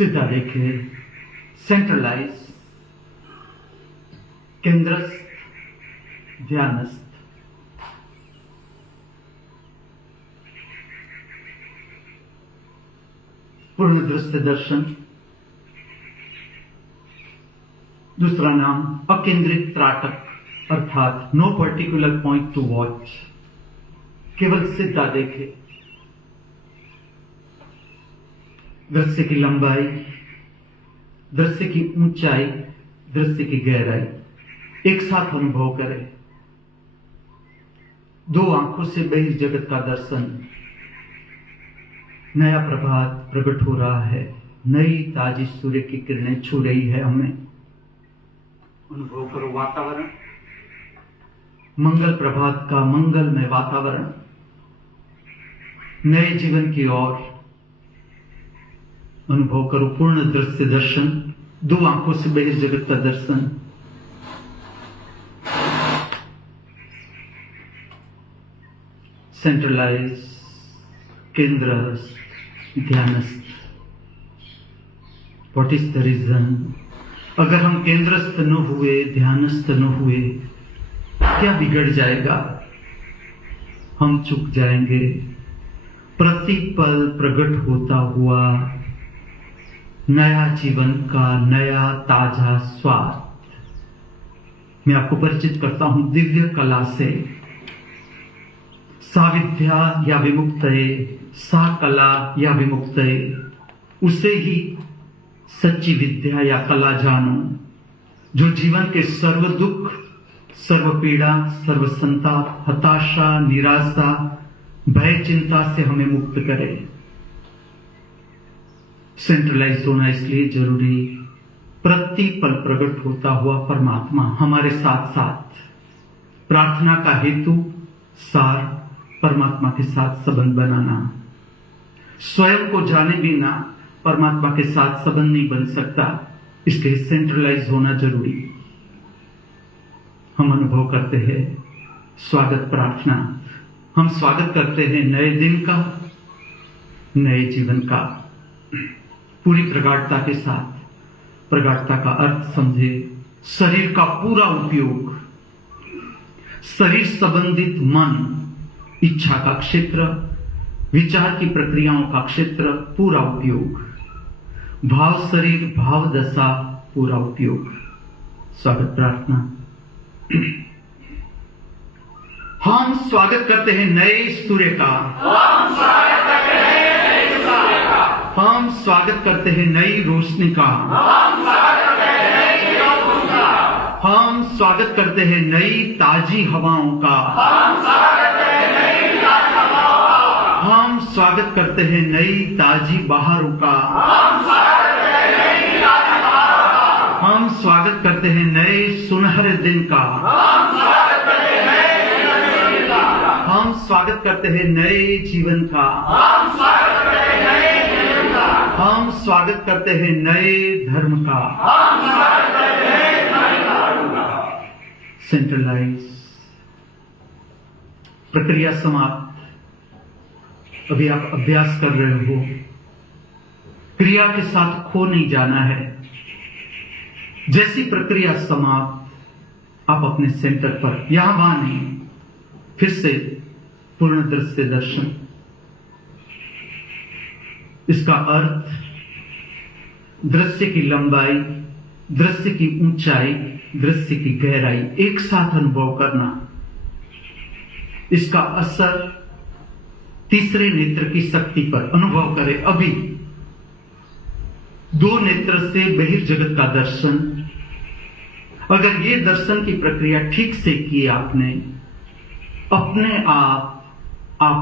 सीधा देखे, सेंट्रलाइज, केंद्रस्थ, ध्यानस्थ। पूर्ण दृश्य दर्शन, दूसरा नाम अकेंद्रित त्राटक अर्थात no particular point to watch, केवल सीधा देखे। दृश्य की लंबाई, दृश्य की ऊंचाई, दृश्य की गहराई एक साथ अनुभव करें। दो आंखों से बहिर्जगत का दर्शन। नया प्रभात प्रकट हो रहा है, नई ताजी सूर्य की किरणें छू रही है हमें। अनुभव करो वातावरण, मंगल प्रभात का मंगलमय वातावरण, नए जीवन की ओर। अनुभव करो पूर्ण दृश्य दर्शन, दो आंखों से बहिर्जगत का दर्शन। सेंट्रलाइज, केंद्रस्थ, ध्यानस्थ। What is the reason? अगर हम केंद्रस्थ न हुए, ध्यानस्थ न हुए, क्या बिगड़ जाएगा? हम चूक जाएंगे। प्रतिपल प्रकट होता हुआ नया जीवन का नया ताजा स्वाद। मैं आपको परिचित करता हूं दिव्य कला से। साविद्या या विमुक्तये, सा कला या विमुक्तये, उसे ही सच्ची विद्या या कला जानो, जो जीवन के सर्व दुख, सर्व पीड़ा, सर्व संताप, हताशा, निराशा, भय, चिंता से हमें मुक्त करे। सेंट्रलाइज होना इसलिए जरूरी, प्रतिपल प्रकट होता हुआ परमात्मा हमारे साथ साथ। प्रार्थना का हेतु, सार, परमात्मा के साथ संबंध बनाना। स्वयं को जाने बिना परमात्मा के साथ संबंध नहीं बन सकता, इसलिए सेंट्रलाइज होना जरूरी। हम अनुभव करते हैं स्वागत प्रार्थना। हम स्वागत करते हैं नए दिन का, नए जीवन का, पूरी प्रगाढ़ता के साथ। प्रगाढ़ता का अर्थ समझे, शरीर का पूरा उपयोग, शरीर संबंधित मन, इच्छा का क्षेत्र, विचार की प्रक्रियाओं का क्षेत्र, पूरा उपयोग। भाव शरीर, भाव दशा, पूरा उपयोग। स्वागत प्रार्थना। हम स्वागत करते हैं नए सूर्य का। हम स्वागत करते हैं नई रोशनी का। हम स्वागत करते हैं नई ताजी हवाओं का। हम स्वागत करते हैं नई ताजी बहारों का। हम स्वागत करते हैं नए सुनहरे दिन का। हम स्वागत करते हैं नए जीवन का। हम स्वागत करते हैं नए धर्म का। सेंट्रलाइज। प्रक्रिया समाप्त। अभी आप अभ्यास कर रहे हो, क्रिया के साथ खो नहीं जाना है। जैसी प्रक्रिया समाप्त, आप अपने सेंटर पर, यहां वहां नहीं, फिर से पूर्ण दृश्य दर्शन। इसका अर्थ दृश्य की लंबाई, दृश्य की ऊंचाई, दृश्य की गहराई एक साथ अनुभव करना। इसका असर तीसरे नेत्र की शक्ति पर अनुभव करें। अभी दो नेत्र से बहिर्जगत का दर्शन। अगर ये दर्शन की प्रक्रिया ठीक से की आपने, अपने आप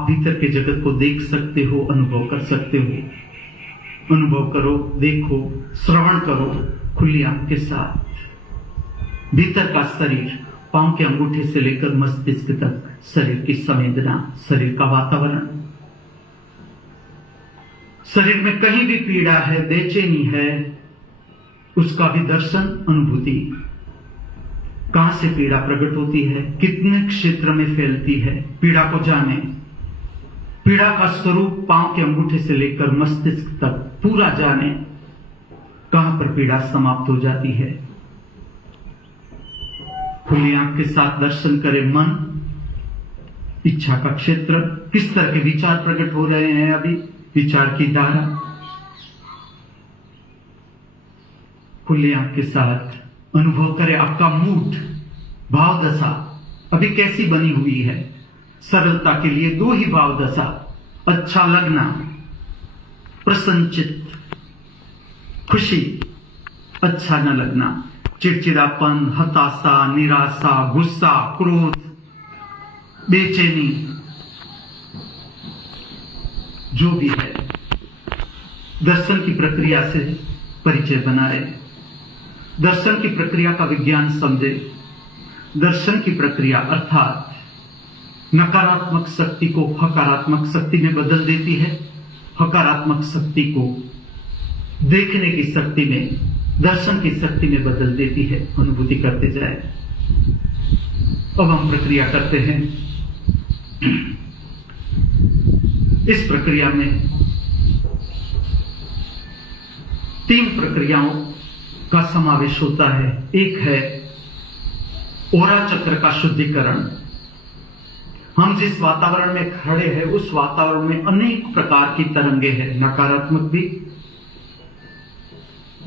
भीतर के जगत को देख सकते हो, अनुभव कर सकते हो। अनुभव करो, देखो, श्रवण करो खुली आंख के साथ। भीतर का शरीर, पांव के अंगूठे से लेकर मस्तिष्क तक, शरीर की संवेदना, शरीर का वातावरण। शरीर में कहीं भी पीड़ा है, बेचैनी है, उसका भी दर्शन, अनुभूति। कहां से पीड़ा प्रकट होती है, कितने क्षेत्र में फैलती है, पीड़ा को जाने। पीड़ा का स्वरूप पांव के अंगूठे से लेकर मस्तिष्क तक पूरा जाने। पर पीड़ा समाप्त हो जाती है। खुली आंख के साथ दर्शन करें मन, इच्छा का क्षेत्र, किस तरह के विचार प्रकट हो रहे हैं, अभी विचार की धारा। खुली आंख के साथ अनुभव करें आपका मूड, भाव दशा अभी कैसी बनी हुई है। सरलता के लिए 2 ही भाव दशा, अच्छा लगना, प्रसन्नचित्त, खुशी, अच्छा न लगना, चिड़चिड़ापन, हताशा, निराशा, गुस्सा, क्रोध, बेचैनी, जो भी है। दर्शन की प्रक्रिया से परिचय बनाए, दर्शन की प्रक्रिया का विज्ञान समझे। दर्शन की प्रक्रिया अर्थात नकारात्मक शक्ति को हकारात्मक शक्ति में बदल देती है, हकारात्मक शक्ति को देखने की शक्ति में, दर्शन की शक्ति में बदल देती है। अनुभूति करते जाए। अब हम प्रक्रिया करते हैं। इस प्रक्रिया में 3 प्रक्रियाओं का समावेश होता है। एक है ओरा चक्र का शुद्धिकरण। हम जिस वातावरण में खड़े हैं उस वातावरण में अनेक प्रकार की तरंगे हैं, नकारात्मक भी,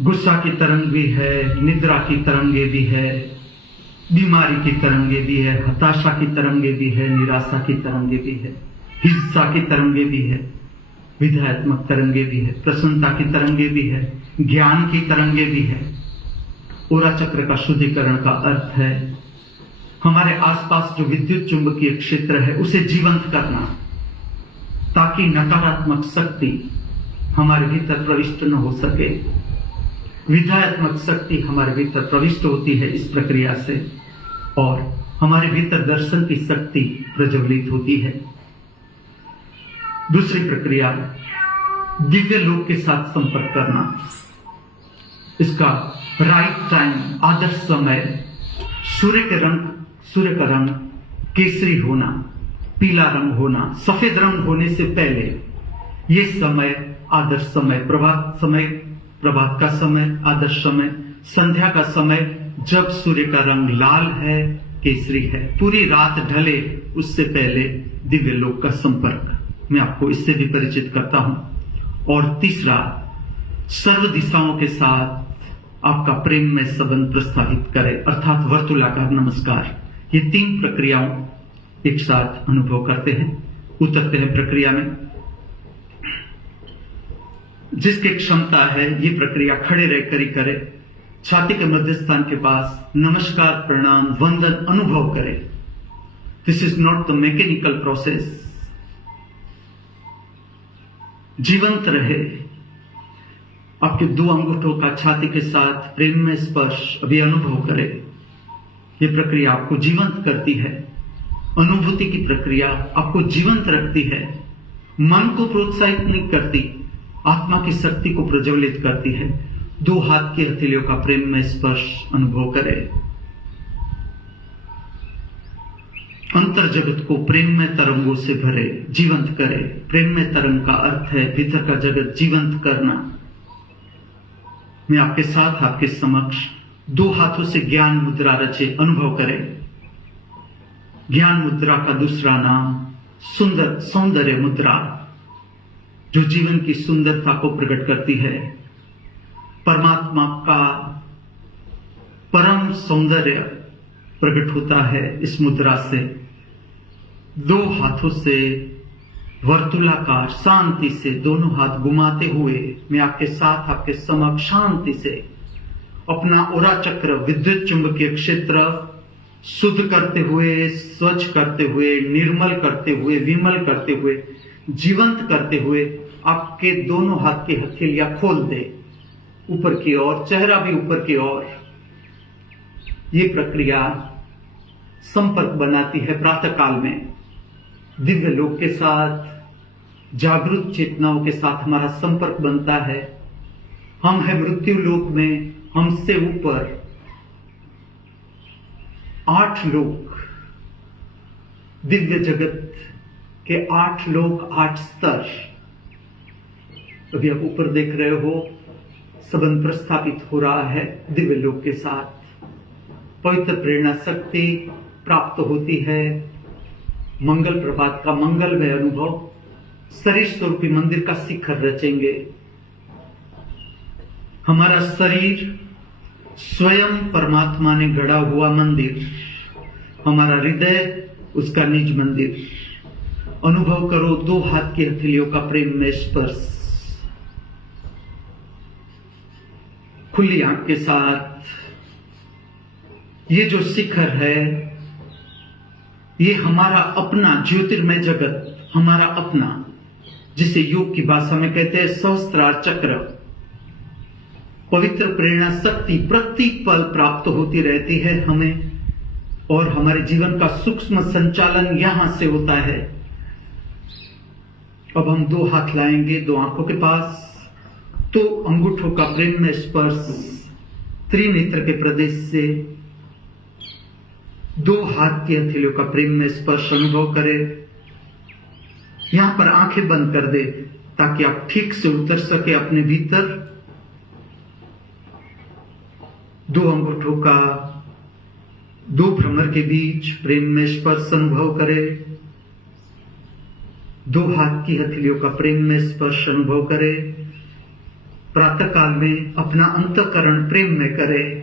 गुस्सा की तरंग भी है, निद्रा की तरंगे भी है, बीमारी की तरंगे भी है, हताशा की तरंगे भी है, निराशा की तरंगे भी है, हिंसा की तरंगे भी है, विधायत्मक तरंगे भी है, प्रसन्नता की तरंगे भी है, ज्ञान की तरंगे भी है। ओरा चक्र का शुद्धिकरण का अर्थ है हमारे आसपास जो विद्युत चुंबकीय क्षेत्र है उसे जीवंत करना, ताकि नकारात्मक शक्ति हमारे भीतर प्रविष्ट न हो सके। विधायत्मक शक्ति हमारे भीतर प्रविष्ट होती है इस प्रक्रिया से, और हमारे भीतर दर्शन की शक्ति प्रज्वलित होती है। दूसरी प्रक्रिया दिव्य लोक के साथ संपर्क करना। इसका राइट टाइम, आदर्श समय, सूर्य का रंग केसरी होना, पीला रंग होना, सफेद रंग होने से पहले ये समय, आदर्श समय, प्रभात का समय, आदर्श समय, संध्या का समय, जब सूर्य का रंग लाल है, केसरी है, पूरी रात ढले उससे पहले दिव्य लोक का संपर्क। मैं आपको इससे भी परिचित करता हूं। और तीसरा, सर्व दिशाओं के साथ आपका प्रेम में संबंध प्रस्थापित करे, अर्थात वर्तुलाकार नमस्कार। ये 3 प्रक्रियाओं एक साथ अनुभव करते हैं, उतरते हैं प्रक्रिया में। जिसकी क्षमता है ये प्रक्रिया खड़े रहकर ही करे, छाती के मध्य स्थान के पास नमस्कार, प्रणाम, वंदन अनुभव करे। This is not the mechanical process. जीवंत रहे। आपके 2 अंगूठों का छाती के साथ प्रेम में स्पर्श अभी अनुभव करे। ये प्रक्रिया आपको जीवंत करती है। अनुभूति की प्रक्रिया आपको जीवंत रखती है, मन को प्रोत्साहित नहीं करती, आत्मा की शक्ति को प्रज्वलित करती है। 2 हाथ की हथेलियों का प्रेम में स्पर्श अनुभव करे। अंतर जगत को प्रेम में तरंगों से भरे, जीवंत करे। प्रेम में तरंग का अर्थ है भीतर का जगत जीवंत करना। मैं आपके साथ, आपके समक्ष 2 हाथों से ज्ञान मुद्रा रचे, अनुभव करें। ज्ञान मुद्रा का दूसरा नाम सौंदर्य मुद्रा, जो जीवन की सुंदरता को प्रकट करती है। परमात्मा का परम सौंदर्य प्रकट होता है इस मुद्रा से। 2 हाथों से वर्तुलाकार शांति से दोनों हाथ घुमाते हुए मैं आपके साथ, आपके समक्ष शांति से अपना ओरा चक्र, विद्युत चुंबकीय क्षेत्र शुद्ध करते हुए, स्वच्छ करते हुए, निर्मल करते हुए, विमल करते हुए, जीवंत करते हुए आपके दोनों हाथ की हथेलियां खोल दे ऊपर की ओर, चेहरा भी ऊपर की ओर। ये प्रक्रिया संपर्क बनाती है प्रातः काल में दिव्य लोक के साथ। जागृत चेतनाओं के साथ हमारा संपर्क बनता है। हम है मृत्यु लोक में, हमसे ऊपर 8 लोक, दिव्य जगत के 8 लोक, 8 स्तर। अभी आप ऊपर देख रहे हो, संबंध प्रस्थापित हो रहा है दिव्य लोक के साथ। पवित्र प्रेरणा शक्ति प्राप्त होती है। मंगल प्रभात का मंगलमय अनुभव शरीर स्वरूपी मंदिर का शिखर रचेंगे। हमारा शरीर स्वयं परमात्मा ने गढ़ा हुआ मंदिर, हमारा हृदय उसका निज मंदिर। अनुभव करो दो हाथ की हथेलियों का प्रेम में स्पर्श। खुली आंख के साथ ये जो शिखर है, ये हमारा अपना ज्योतिर्मय जगत, हमारा अपना, जिसे योग की भाषा में कहते हैं सहस्त्रार चक्र। पवित्र प्रेरणा शक्ति प्रति पल प्राप्त होती रहती है हमें, और हमारे जीवन का सूक्ष्म संचालन यहां से होता है। अब हम दो हाथ लाएंगे दो आंखों के पास, तो अंगूठों का प्रेम में स्पर्श त्रिनेत्र के प्रदेश से दो हाथ की हथेलियों का प्रेम में स्पर्श अनुभव करें। यहां पर आंखें बंद कर दे ताकि आप ठीक से उतर सके अपने भीतर। दो अंगूठों का दो भ्रमर के बीच प्रेम में स्पर्श अनुभव करें। दो हाथ की हथेलियों का प्रेम में स्पर्श अनुभव करें। प्रातः काल में अपना अंतःकरण प्रेम में करें।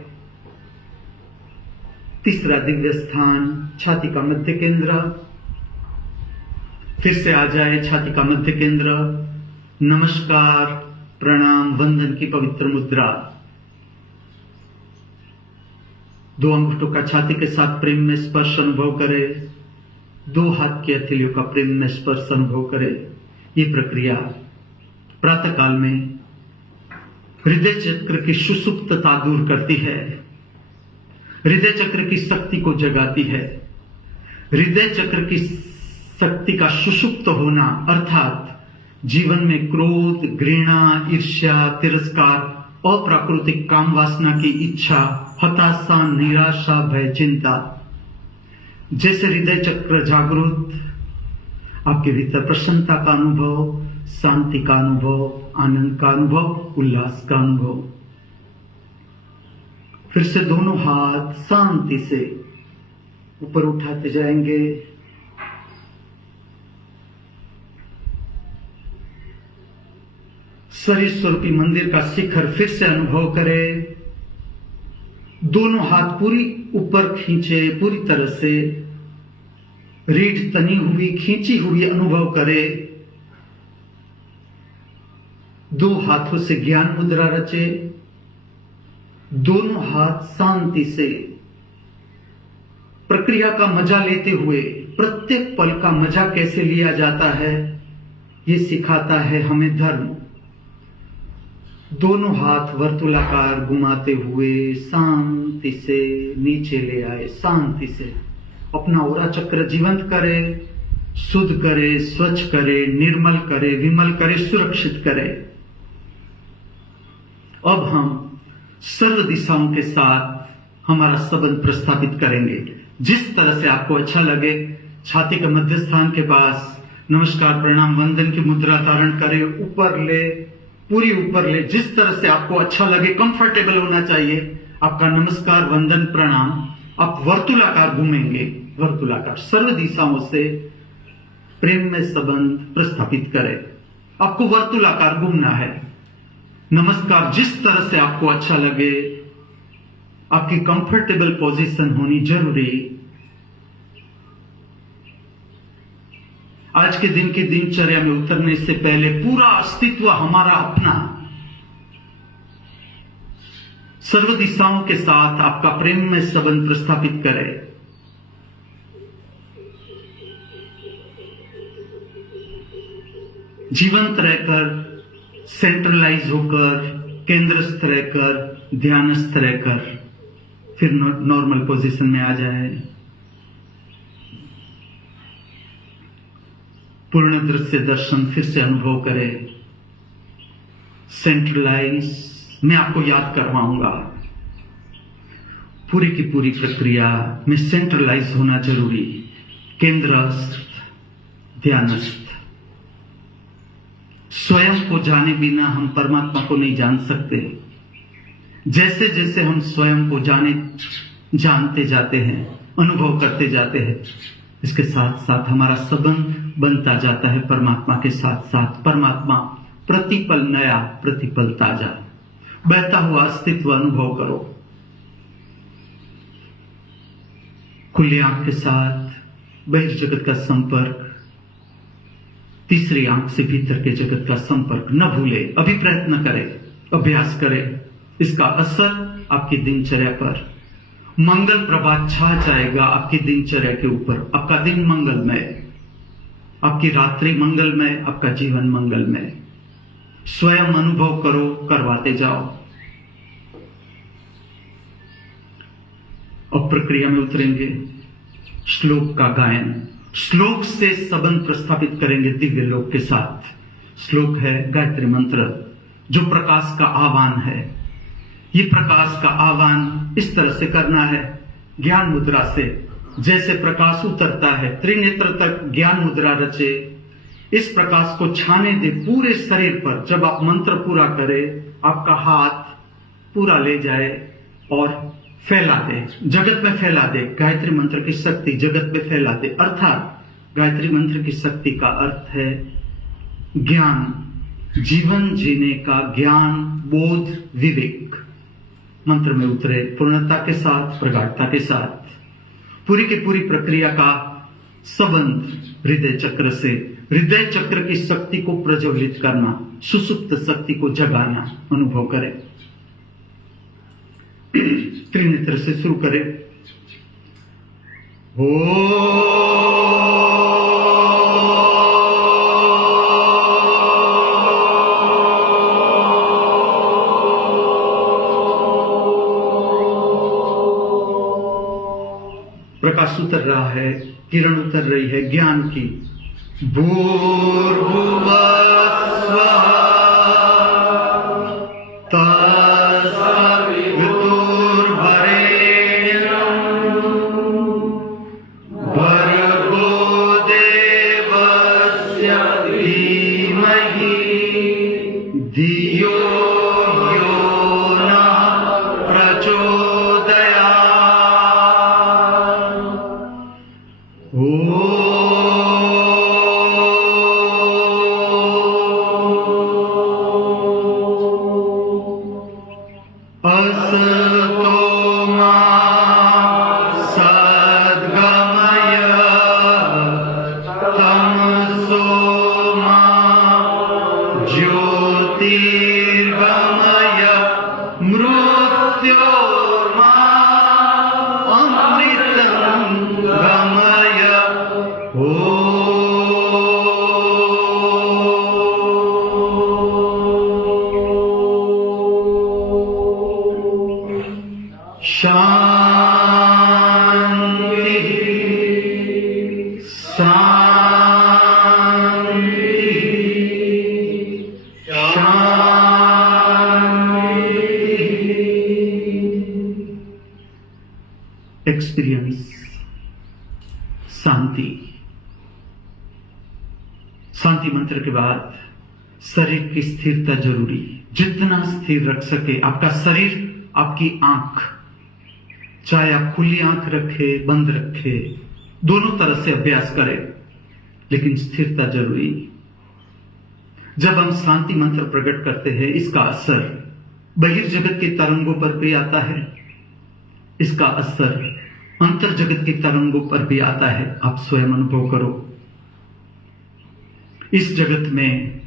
तीसरा दिव्य स्थान छाती का मध्य केंद्र। फिर से आ जाए छाती का मध्य केंद्र। नमस्कार, प्रणाम, वंदन की पवित्र मुद्रा। दो अंगूठों का छाती के साथ प्रेम में स्पर्श अनुभव करें। दो हाथ की हथेलियों का प्रेम में स्पर्श अनुभव करें। ये प्रक्रिया प्रातः काल में हृदय चक्र की सुषुप्तता दूर करती है, हृदय चक्र की शक्ति को जगाती है। हृदय चक्र की शक्ति का सुषुप्त होना अर्थात जीवन में क्रोध, घृणा, ईर्ष्या, तिरस्कार, अप्राकृतिक काम वासना की इच्छा, हताशा, निराशा, भय, चिंता, जैसे हृदय चक्र जागृत, आपके भीतर प्रसन्नता का अनुभव, शांति का अनुभव, आनंद का अनुभव, उल्लास का अनुभव। फिर से दोनों हाथ शांति से ऊपर उठाते जाएंगे। शरीर स्वरूपी मंदिर का शिखर फिर से अनुभव करें। दोनों हाथ पूरी ऊपर खींचे, पूरी तरह से रीढ़ तनी हुई, खींची हुई अनुभव करें। दो हाथों से ज्ञान मुद्रा रचे। दोनों हाथ शांति से प्रक्रिया का मजा लेते हुए, प्रत्येक पल का मजा कैसे लिया जाता है ये सिखाता है हमें धर्म। दोनों हाथ वर्तुलाकार घुमाते हुए शांति से नीचे ले आए। शांति से अपना ओरा चक्र जीवंत करे, शुद्ध करे, स्वच्छ करे, निर्मल करे, विमल करे, सुरक्षित करे। अब हम सर्व दिशाओं के साथ हमारा संबंध प्रस्थापित करेंगे। जिस तरह से आपको अच्छा लगे, छाती के मध्य स्थान के पास नमस्कार, प्रणाम, वंदन की मुद्रा धारण करें। ऊपर ले, पूरी ऊपर ले, जिस तरह से आपको अच्छा लगे, कंफर्टेबल होना चाहिए आपका नमस्कार, वंदन, प्रणाम। आप वर्तुलाकार घूमेंगे, वर्तुलाकार सर्व दिशाओं से प्रेम में संबंध प्रस्थापित करें। आपको वर्तुलाकार घूमना है। नमस्कार जिस तरह से आपको अच्छा लगे, आपकी कंफर्टेबल पोजीशन होनी जरूरी। आज के दिन की दिनचर्या में उतरने से पहले पूरा अस्तित्व हमारा अपना, सर्व दिशाओं के साथ आपका प्रेम में संबंध प्रस्थापित करें। जीवंत रहकर, सेंट्रलाइज होकर, केंद्रस्थ रहकर, ध्यानस्थ रहकर फिर नॉर्मल पोजीशन में आ जाए। पूर्ण दृश्य दर्शन फिर से अनुभव करें। सेंट्रलाइज, मैं आपको याद करवाऊंगा। पूरी की पूरी प्रक्रिया में सेंट्रलाइज होना जरूरी। केंद्रस्थ, ध्यानस्थ। स्वयं को जाने बिना हम परमात्मा को नहीं जान सकते। जैसे जैसे हम स्वयं को जानते जाते हैं, अनुभव करते जाते हैं, इसके साथ साथ हमारा संबंध बनता जाता है परमात्मा के साथ साथ। परमात्मा प्रतिपल नया, प्रतिपल ताजा, बहता हुआ अस्तित्व अनुभव करो। खुली आंख के साथ बहिर्जगत का संपर्क, तीसरी आंख से भीतर के जगत का संपर्क न भूले। अभी प्रयत्न करें, अभ्यास करें। इसका असर आपकी दिनचर्या पर, मंगल प्रभात छा जाएगा आपकी दिनचर्या के ऊपर। आपका दिन मंगलमय, आपकी रात्रि मंगलमय, आपका जीवन मंगलमय। स्वयं अनुभव करो, करवाते जाओ। अब प्रक्रिया में उतरेंगे। श्लोक का गायन, श्लोक से संबंध प्रस्थापित करेंगे दिव्य लोक के साथ। श्लोक है गायत्री मंत्र, जो प्रकाश का आह्वान है। ये प्रकाश का आह्वान इस तरह से करना है, ज्ञान मुद्रा से। जैसे प्रकाश उतरता है, त्रिनेत्र तक ज्ञान मुद्रा रचे। इस प्रकाश को छाने दे पूरे शरीर पर। जब आप मंत्र पूरा करें, आपका हाथ पूरा ले जाए और फैला दे, जगत में फैला दे। गायत्री मंत्र की शक्ति जगत में फैला दे। अर्थात गायत्री मंत्र की शक्ति का अर्थ है ज्ञान, जीवन जीने का ज्ञान, बोध, विवेक। मंत्र में उतरे पूर्णता के साथ, प्रगाढ़ता के साथ। पूरी की पूरी प्रक्रिया का संबंध हृदय चक्र से, हृदय चक्र की शक्ति को प्रज्वलित करना, सुसुप्त शक्ति को जगाना अनुभव करें। त्रिनेत्र से शुरू करें। प्रकाश उतर रहा है, किरण उतर रही है ज्ञान की। भूर्भुवः स्वः धियो यो नः प्रचोदयात्। असतो मा सद्गमय तमसो मा ज्योतिर्गमय मृत्योर्मा अमृतं गमय। शांति शांति शांति। एक्सपीरियंस शांति। शांति मंत्र के बाद शरीर की स्थिरता जरूरी। जितना स्थिर रख सके आपका शरीर, आपकी आंख, चाहे आप खुली आंख रखे, बंद रखे, दोनों तरह से अभ्यास करें, लेकिन स्थिरता जरूरी। जब हम शांति मंत्र प्रकट करते हैं, इसका असर बहिर्जगत के तरंगों पर भी आता है, इसका असर अंतर जगत की तरंगों पर भी आता है। आप स्वयं अनुभव करो। इस जगत में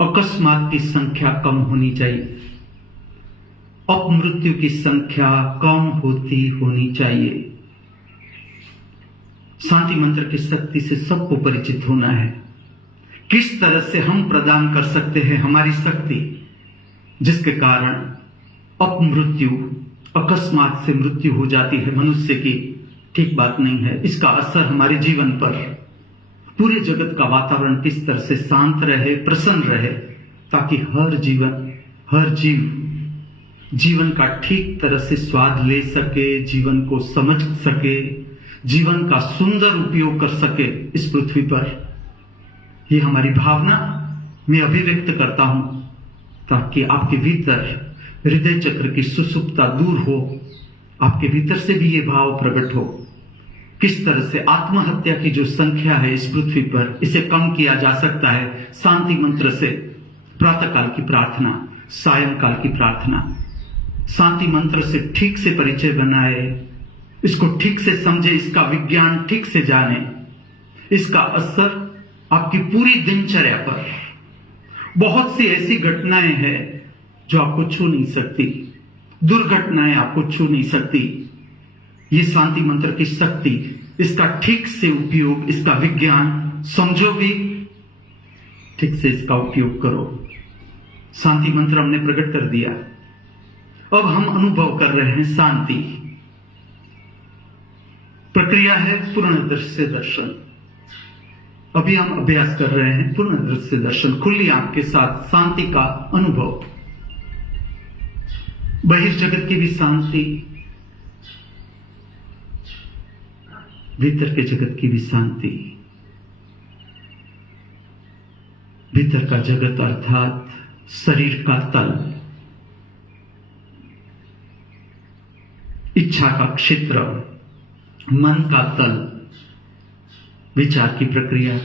अकस्मात की संख्या कम होनी चाहिए, अपमृत्यु की संख्या कम होनी चाहिए। शांति मंत्र की शक्ति से सबको परिचित होना है। किस तरह से हम प्रदान कर सकते हैं हमारी शक्ति, जिसके कारण अपमृत्यु, अकस्मात से मृत्यु हो जाती है मनुष्य की, ठीक बात नहीं है। इसका असर हमारे जीवन पर, पूरे जगत का वातावरण किस तरह से शांत रहे, प्रसन्न रहे, ताकि हर जीव जीवन का ठीक तरह से स्वाद ले सके, जीवन को समझ सके, जीवन का सुंदर उपयोग कर सके इस पृथ्वी पर। ये हमारी भावना मैं अभिव्यक्त करता हूं, ताकि आपके भीतर हृदय चक्र की सुसुप्तता दूर हो, आपके भीतर से भी ये भाव प्रकट हो किस तरह से आत्महत्या की जो संख्या है इस पृथ्वी पर, इसे कम किया जा सकता है शांति मंत्र से। प्रातःकाल की प्रार्थना, सायंकाल की प्रार्थना, शांति मंत्र से ठीक से परिचय बनाए, इसको ठीक से समझे, इसका विज्ञान ठीक से जाने, इसका असर आपकी पूरी दिनचर्या पर। बहुत सी ऐसी घटनाएं हैं जो आपको छू नहीं सकती, दुर्घटनाएं आपको छू नहीं सकती। ये शांति मंत्र की शक्ति, इसका ठीक से उपयोग, इसका विज्ञान समझो भी, ठीक से इसका उपयोग करो। शांति मंत्र हमने प्रकट कर दिया, अब हम अनुभव कर रहे हैं शांति। प्रक्रिया है पूर्ण दृश्य दर्शन। अभी हम अभ्यास कर रहे हैं पूर्ण दृश्य दर्शन, खुली आंख के साथ शांति का अनुभव। बहिर्जगत की भी शांति, भीतर के जगत की भी शांति। भीतर का जगत अर्थात शरीर का तल, इच्छा का क्षेत्र, मन का तल, विचार की प्रक्रिया,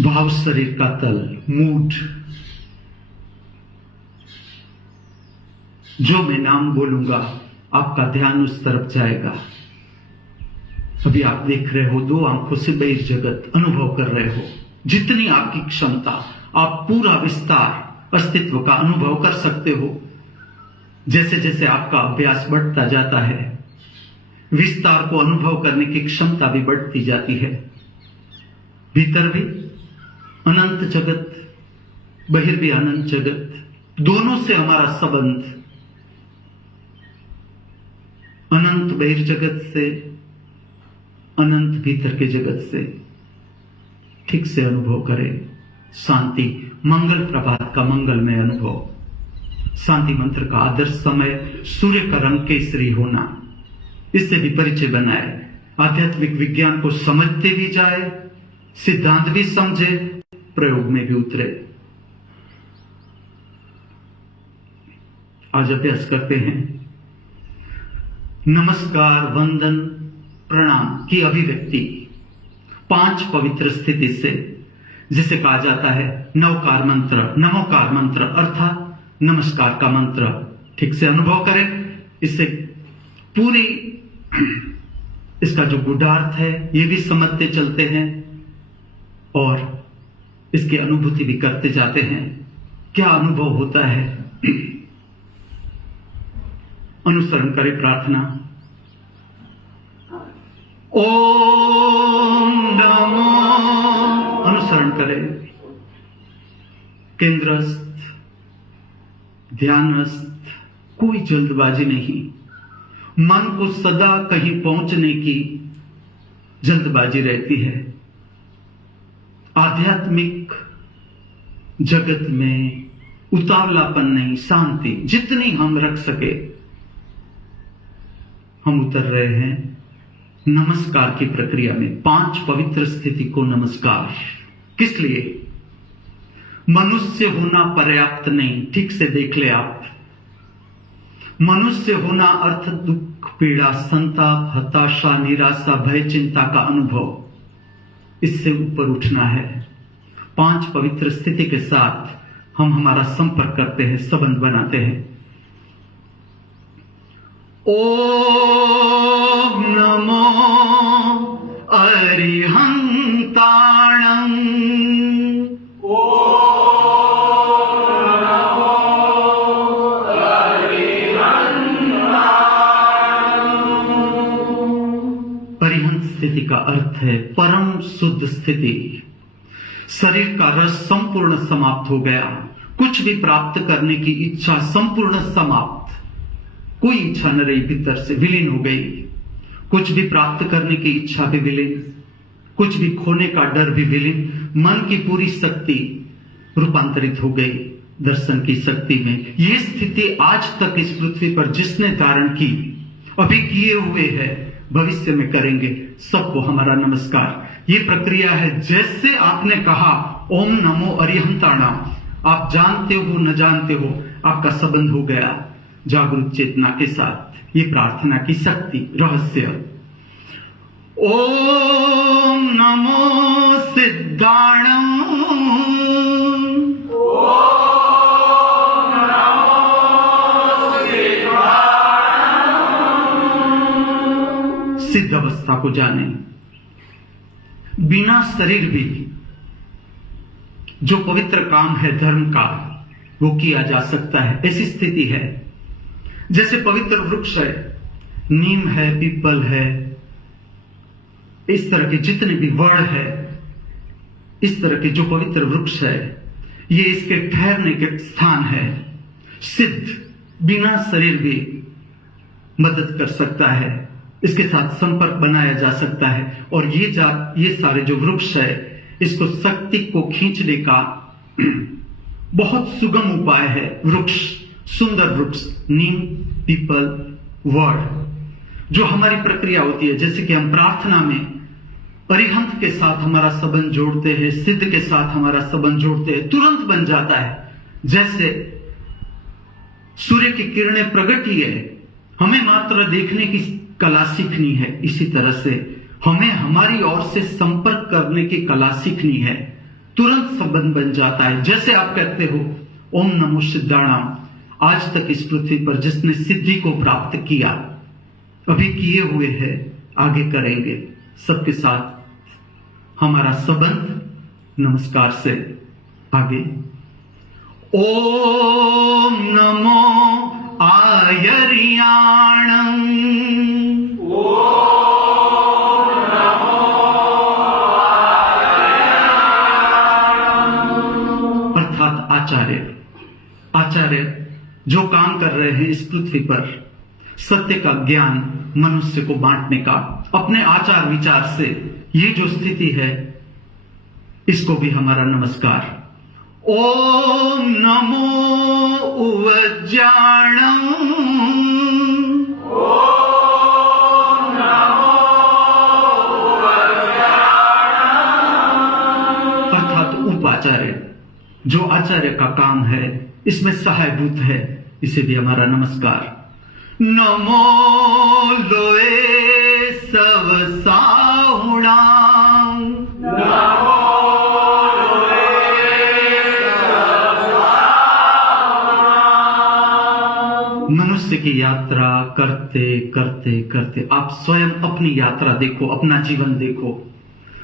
भाव शरीर का तल, मूड। जो मैं नाम बोलूंगा आपका ध्यान उस तरफ जाएगा। अभी आप देख रहे हो, दो आंखों से बहिर्जगत अनुभव कर रहे हो। जितनी आपकी क्षमता, आप पूरा विस्तार अस्तित्व का अनुभव कर सकते हो। जैसे जैसे आपका अभ्यास बढ़ता जाता है, विस्तार को अनुभव करने की क्षमता भी बढ़ती जाती है। भीतर भी अनंत जगत, बहिर भी अनंत जगत, दोनों से हमारा संबंध, अनंत बहिर्जगत से, अनंत भीतर के जगत से ठीक से अनुभव करें। शांति, मंगल प्रभात का मंगलमय अनुभव। शांति मंत्र का आदर्श समय सूर्य का रंग केसरी होना, इससे भी परिचय बनाए। आध्यात्मिक विज्ञान को समझते भी जाए, सिद्धांत भी समझे, प्रयोग में भी उतरे। आज अभ्यास करते हैं नमस्कार, वंदन, प्रणाम की अभिव्यक्ति 5 पवित्र स्थिति से, जिसे कहा जाता है नवकार मंत्र, नमोकार मंत्र अर्थात नमस्कार का मंत्र। ठीक से अनुभव करें, इससे पूरी इसका जो गूढ़ार्थ है ये भी समझते चलते हैं और इसकी अनुभूति भी करते जाते हैं। क्या अनुभव होता है, अनुसरण करें प्रार्थना। ओम नमो, अनुसरण करें। केंद्रस्थ, ध्यानस्थ, कोई जल्दबाजी नहीं। मन को सदा कहीं पहुंचने की जल्दबाजी रहती है। आध्यात्मिक जगत में उतावलापन नहीं, शांति जितनी हम रख सके। हम उतर रहे हैं नमस्कार की प्रक्रिया में। 5 पवित्र स्थिति को नमस्कार। किस लिए? मनुष्य होना पर्याप्त नहीं। ठीक से देख ले आप, मनुष्य होना अर्थ दुख, पीड़ा, संताप, हताशा, निराशा, भय, चिंता का अनुभव। इससे ऊपर उठना है। 5 पवित्र स्थिति के साथ हम हमारा संपर्क करते हैं, संबंध बनाते हैं। ओम नमो अरिहंताणं। परिहंत स्थिति का अर्थ है परम शुद्ध स्थिति। शरीर का रस संपूर्ण समाप्त हो गया। कुछ भी प्राप्त करने की इच्छा संपूर्ण समाप्त। कोई इच्छा न रही, भीतर से विलीन हो गई। कुछ भी प्राप्त करने की इच्छा भी विलीन, कुछ भी खोने का डर भी विलीन। मन की पूरी शक्ति रूपांतरित हो गई दर्शन की शक्ति में। ये स्थिति आज तक इस पृथ्वी पर जिसने धारण की, अभी किए हुए है, भविष्य में करेंगे, सबको हमारा नमस्कार। ये प्रक्रिया है। जैसे आपने कहा ओम नमो अरिहंताणाम। आप जानते हो न जानते हो, आपका संबंध हो गया जागरूक चेतना के साथ। ये प्रार्थना की शक्ति रहस्य। ओम नमो सिद्धाणम। सिद्ध अवस्था को जाने, बिना शरीर भी जो पवित्र काम है धर्म का वो किया जा सकता है। ऐसी स्थिति है जैसे पवित्र वृक्ष है, नीम है, पीपल है, इस तरह के जितने भी वड़ है, इस तरह के जो पवित्र वृक्ष है, ये इसके ठहरने के स्थान है। सिद्ध बिना शरीर भी मदद कर सकता है, इसके साथ संपर्क बनाया जा सकता है। और ये सारे जो वृक्ष है, इसको शक्ति को खींचने का बहुत सुगम उपाय है। वृक्ष, सुंदर वृक्ष, नीम, पीपल, वड, जो हमारी प्रक्रिया होती है। जैसे कि हम प्रार्थना में अरिहंत के साथ हमारा संबंध जोड़ते हैं, सिद्ध के साथ हमारा संबंध जोड़ते हैं, तुरंत बन जाता है। जैसे सूर्य की किरणें प्रकट ही है, हमें मात्र देखने की कला सीखनी है, इसी तरह से हमें हमारी ओर से संपर्क करने की कला सीखनी है। तुरंत संबंध बन जाता है। जैसे आप कहते हो ओम नमो सिद्धाणाम, आज तक इस पृथ्वी पर जिसने सिद्धि को प्राप्त किया, अभी किए हुए हैं, आगे करेंगे, सबके साथ हमारा संबंध नमस्कार से आगे। ओम नमो आयर्याणम। अर्थात आचार्य जो काम कर रहे हैं इस पृथ्वी पर, सत्य का ज्ञान मनुष्य को बांटने का, अपने आचार विचार से, ये जो स्थिति है, इसको भी हमारा नमस्कार। ओम नमो उवज्जाणम। अर्थात उपाचार्य, जो आचार्य का काम है, इसमें सहायभूत है, इसे भी हमारा नमस्कार। नमो लोए सब साहुणाम। मनुष्य की यात्रा करते करते करते आप स्वयं अपनी यात्रा देखो, अपना जीवन देखो,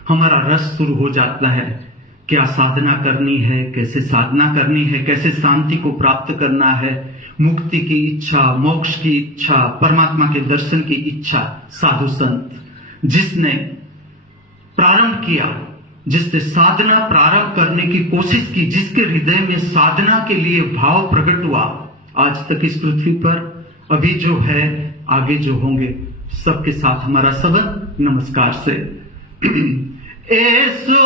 हमारा रस शुरू हो जाता है। क्या साधना करनी है, कैसे साधना करनी है, कैसे शांति को प्राप्त करना है, मुक्ति की इच्छा, मोक्ष की इच्छा, परमात्मा के दर्शन की इच्छा। साधु संत जिसने प्रारंभ किया, जिसने साधना प्रारंभ करने की कोशिश की, जिसके हृदय में साधना के लिए भाव प्रकट हुआ, आज तक इस पृथ्वी पर, अभी जो है, आगे जो होंगे, सबके साथ हमारा संबंध नमस्कार से। ऐसो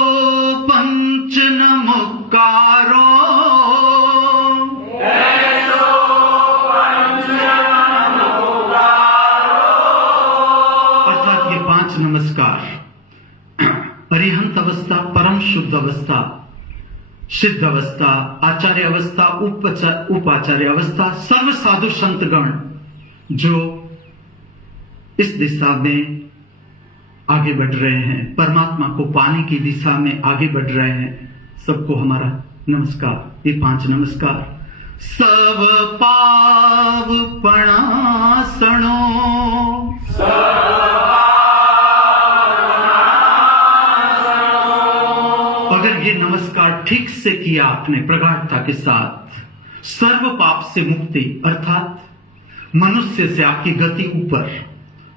पंच नमकारो। अर्थात ये 5 नमस्कार, अरिहंत अवस्था, परम शुद्ध अवस्था, सिद्ध अवस्था, आचार्य अवस्था, उपाचार्य अवस्था, सर्व साधु संतगण जो इस दिशा में आगे बढ़ रहे हैं, परमात्मा को पाने की दिशा में आगे बढ़ रहे हैं, सबको हमारा नमस्कार। ये 5 नमस्कार। सब पाव पणासणो। अगर ये नमस्कार ठीक से किया आपने प्रगाढ़ता के साथ, सर्व पाप से मुक्ति, अर्थात मनुष्य से आपकी गति ऊपर,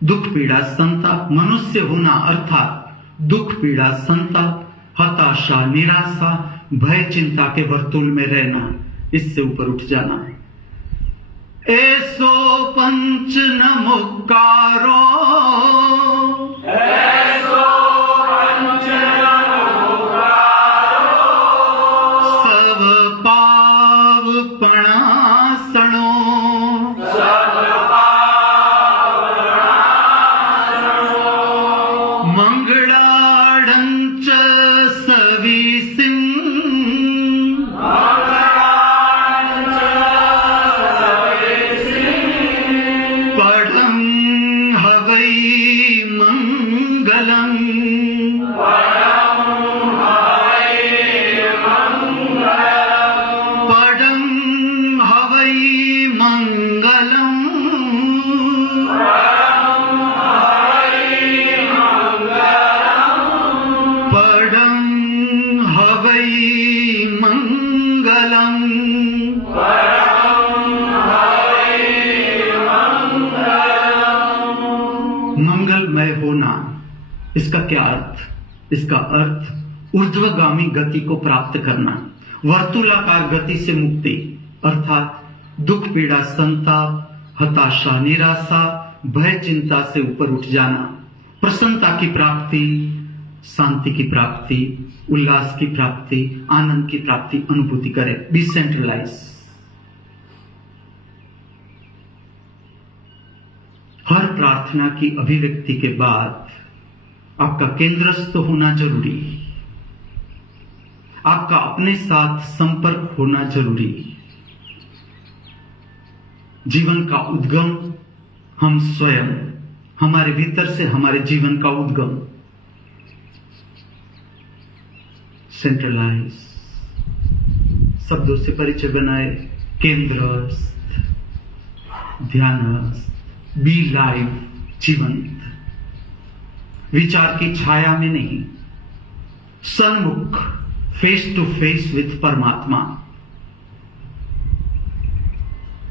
दुख पीड़ा संताप, मनुष्य होना अर्थात दुख पीड़ा संताप, हताशा, निराशा, भय चिंता के वर्तुल में रहना, इससे ऊपर उठ जाना। ऐसो पंच नमोकारो। सब पाव पणासणो। मंगलाडंच सविसिं। हरि मंगलम। मंगलमय होना, इसका क्या अर्थ? इसका अर्थ ऊर्ध्वगामी गति को प्राप्त करना, वर्तुलाकार गति से मुक्ति, अर्थात दुख पीड़ा संताप हताशा निराशा भय चिंता से ऊपर उठ जाना, प्रसन्नता की प्राप्ति, शांति की प्राप्ति, उल्लास की प्राप्ति, आनंद की प्राप्ति अनुभूति करे। डिसेंट्रलाइज। हर प्रार्थना की अभिव्यक्ति के बाद आपका केंद्रस्थ होना जरूरी, आपका अपने साथ संपर्क होना जरूरी। जीवन का उद्गम हम स्वयं, हमारे भीतर से हमारे जीवन का उद्गम। सेंट्रलाइज, शब्दों से परिचय बनाए। केंद्रस्थ, ध्यानस्थ, बी लाइव, जीवंत, विचार की छाया में नहीं, सन्मुख, फेस टू फेस विथ परमात्मा।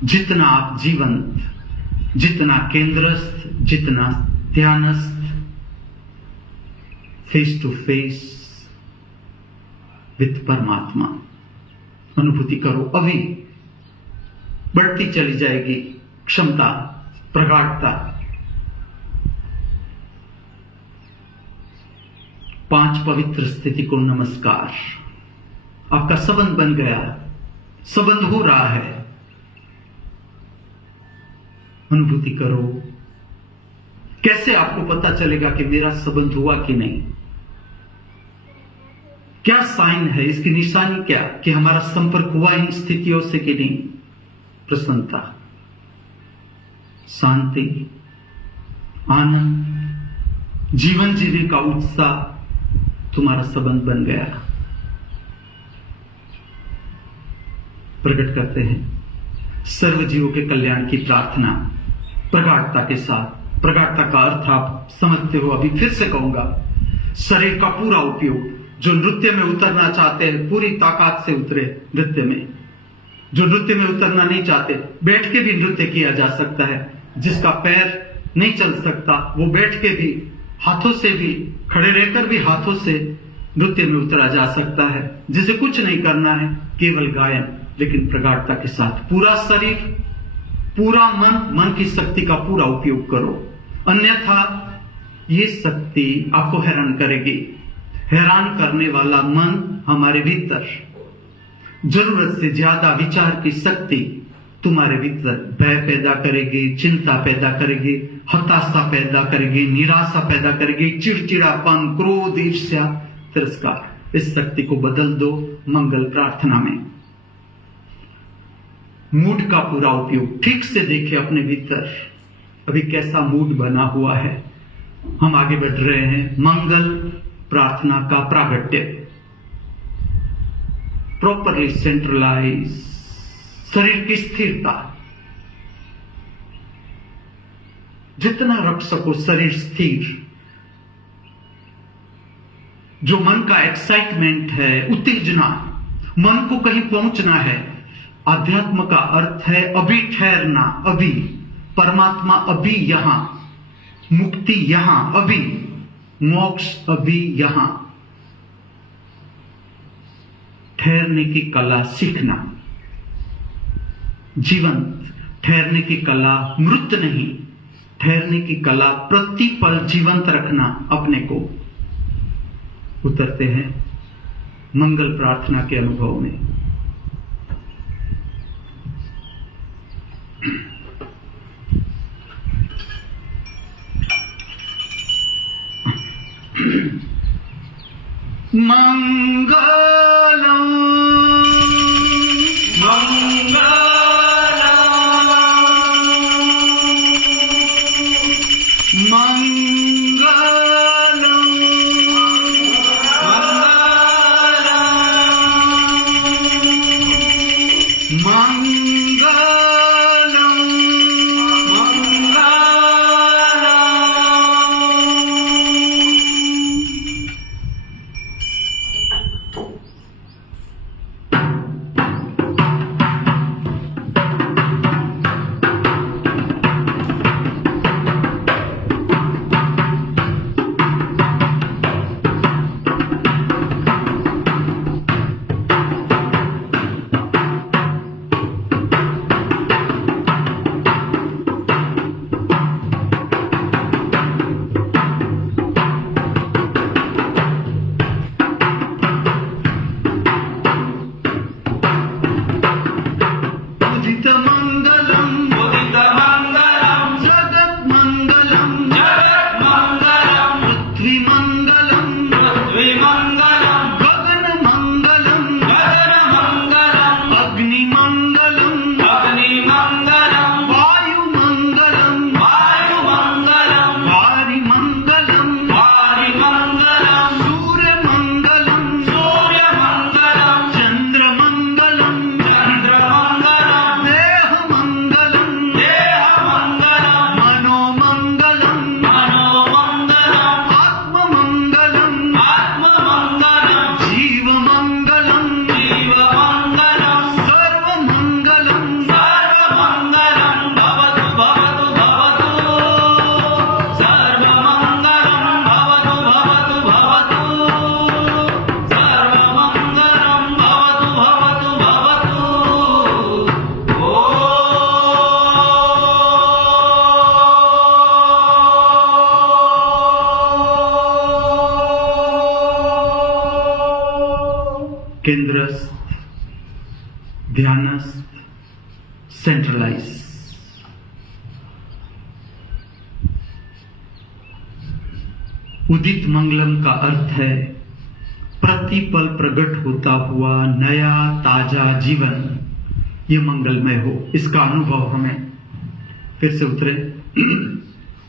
जितना आप जीवंत, जितना केंद्रस्थ, जितना ध्यानस्थ, फेस टू फेस विथ परमात्मा अनुभूति करो, अभी बढ़ती चली जाएगी क्षमता, प्रगाढ़ता। 5 पवित्र स्थिति को नमस्कार। आपका संबंध बन गया, संबंध हो रहा है, अनुभूति करो। कैसे आपको पता चलेगा कि मेरा संबंध हुआ कि नहीं? क्या साइन है, इसकी निशानी क्या कि हमारा संपर्क हुआ इन स्थितियों से कि नहीं? प्रसन्नता, शांति, आनंद, जीवन जीने का उत्साह, तुम्हारा संबंध बन गया। प्रकट करते हैं सर्व जीवों के कल्याण की प्रार्थना प्रगाढ़ता के साथ। प्रगाढ़ता का अर्थ आप समझते हो, अभी फिर से कहूंगा। शरीर का पूरा उपयोग। जो नृत्य में उतरना चाहते हैं पूरी ताकत से उतरे नृत्य में। जो नृत्य में उतरना नहीं चाहते, बैठ के भी नृत्य किया जा सकता है। जिसका पैर नहीं चल सकता वो बैठ के भी, हाथों से भी, खड़े रहकर भी हाथों से नृत्य में उतरा जा सकता है। जिसे कुछ नहीं करना है, केवल गायन, लेकिन प्रगाढ़ता के साथ। पूरा शरीर, पूरा मन, मन की शक्ति का पूरा उपयोग करो, अन्यथा ये शक्ति आपको हैरान करेगी। हैरान करने वाला मन हमारे भीतर जरूरत से ज्यादा विचार की शक्ति तुम्हारे भीतर भय पैदा करेगी, चिंता पैदा करेगी, हताशा पैदा करेगी, निराशा पैदा करेगी, चिड़चिड़ापन, क्रोध, ईर्ष्या, तिरस्कार। इस शक्ति को बदल दो मंगल प्रार्थना में। मूड का पूरा उपयोग। ठीक से देखिए अपने भीतर अभी कैसा मूड बना हुआ है। हम आगे बढ़ रहे हैं। मंगल प्रार्थना का प्रागट्य। प्रॉपरली सेंट्रलाइज, शरीर की स्थिरता। जितना रख सको शरीर स्थिर। जो मन का एक्साइटमेंट है, उत्तेजना, मन को कहीं पहुंचना है। आध्यात्म का अर्थ है अभी ठहरना, अभी परमात्मा, अभी यहां मुक्ति, यहां अभी मोक्ष, अभी यहां। ठहरने की कला सीखना। जीवंत ठहरने की कला, मृत नहीं। ठहरने की कला, प्रतिपल जीवंत रखना अपने को। उतरते हैं मंगल प्रार्थना के अनुभव में। मंगलम मंगलम मंगलम मंगलम मंगलम। ध्यानस्थ, सेंट्रलाइज। उदित मंगलम का अर्थ है प्रतिपल प्रकट होता हुआ नया ताजा जीवन, ये मंगलमय हो, इसका अनुभव हमें। फिर से उतरे।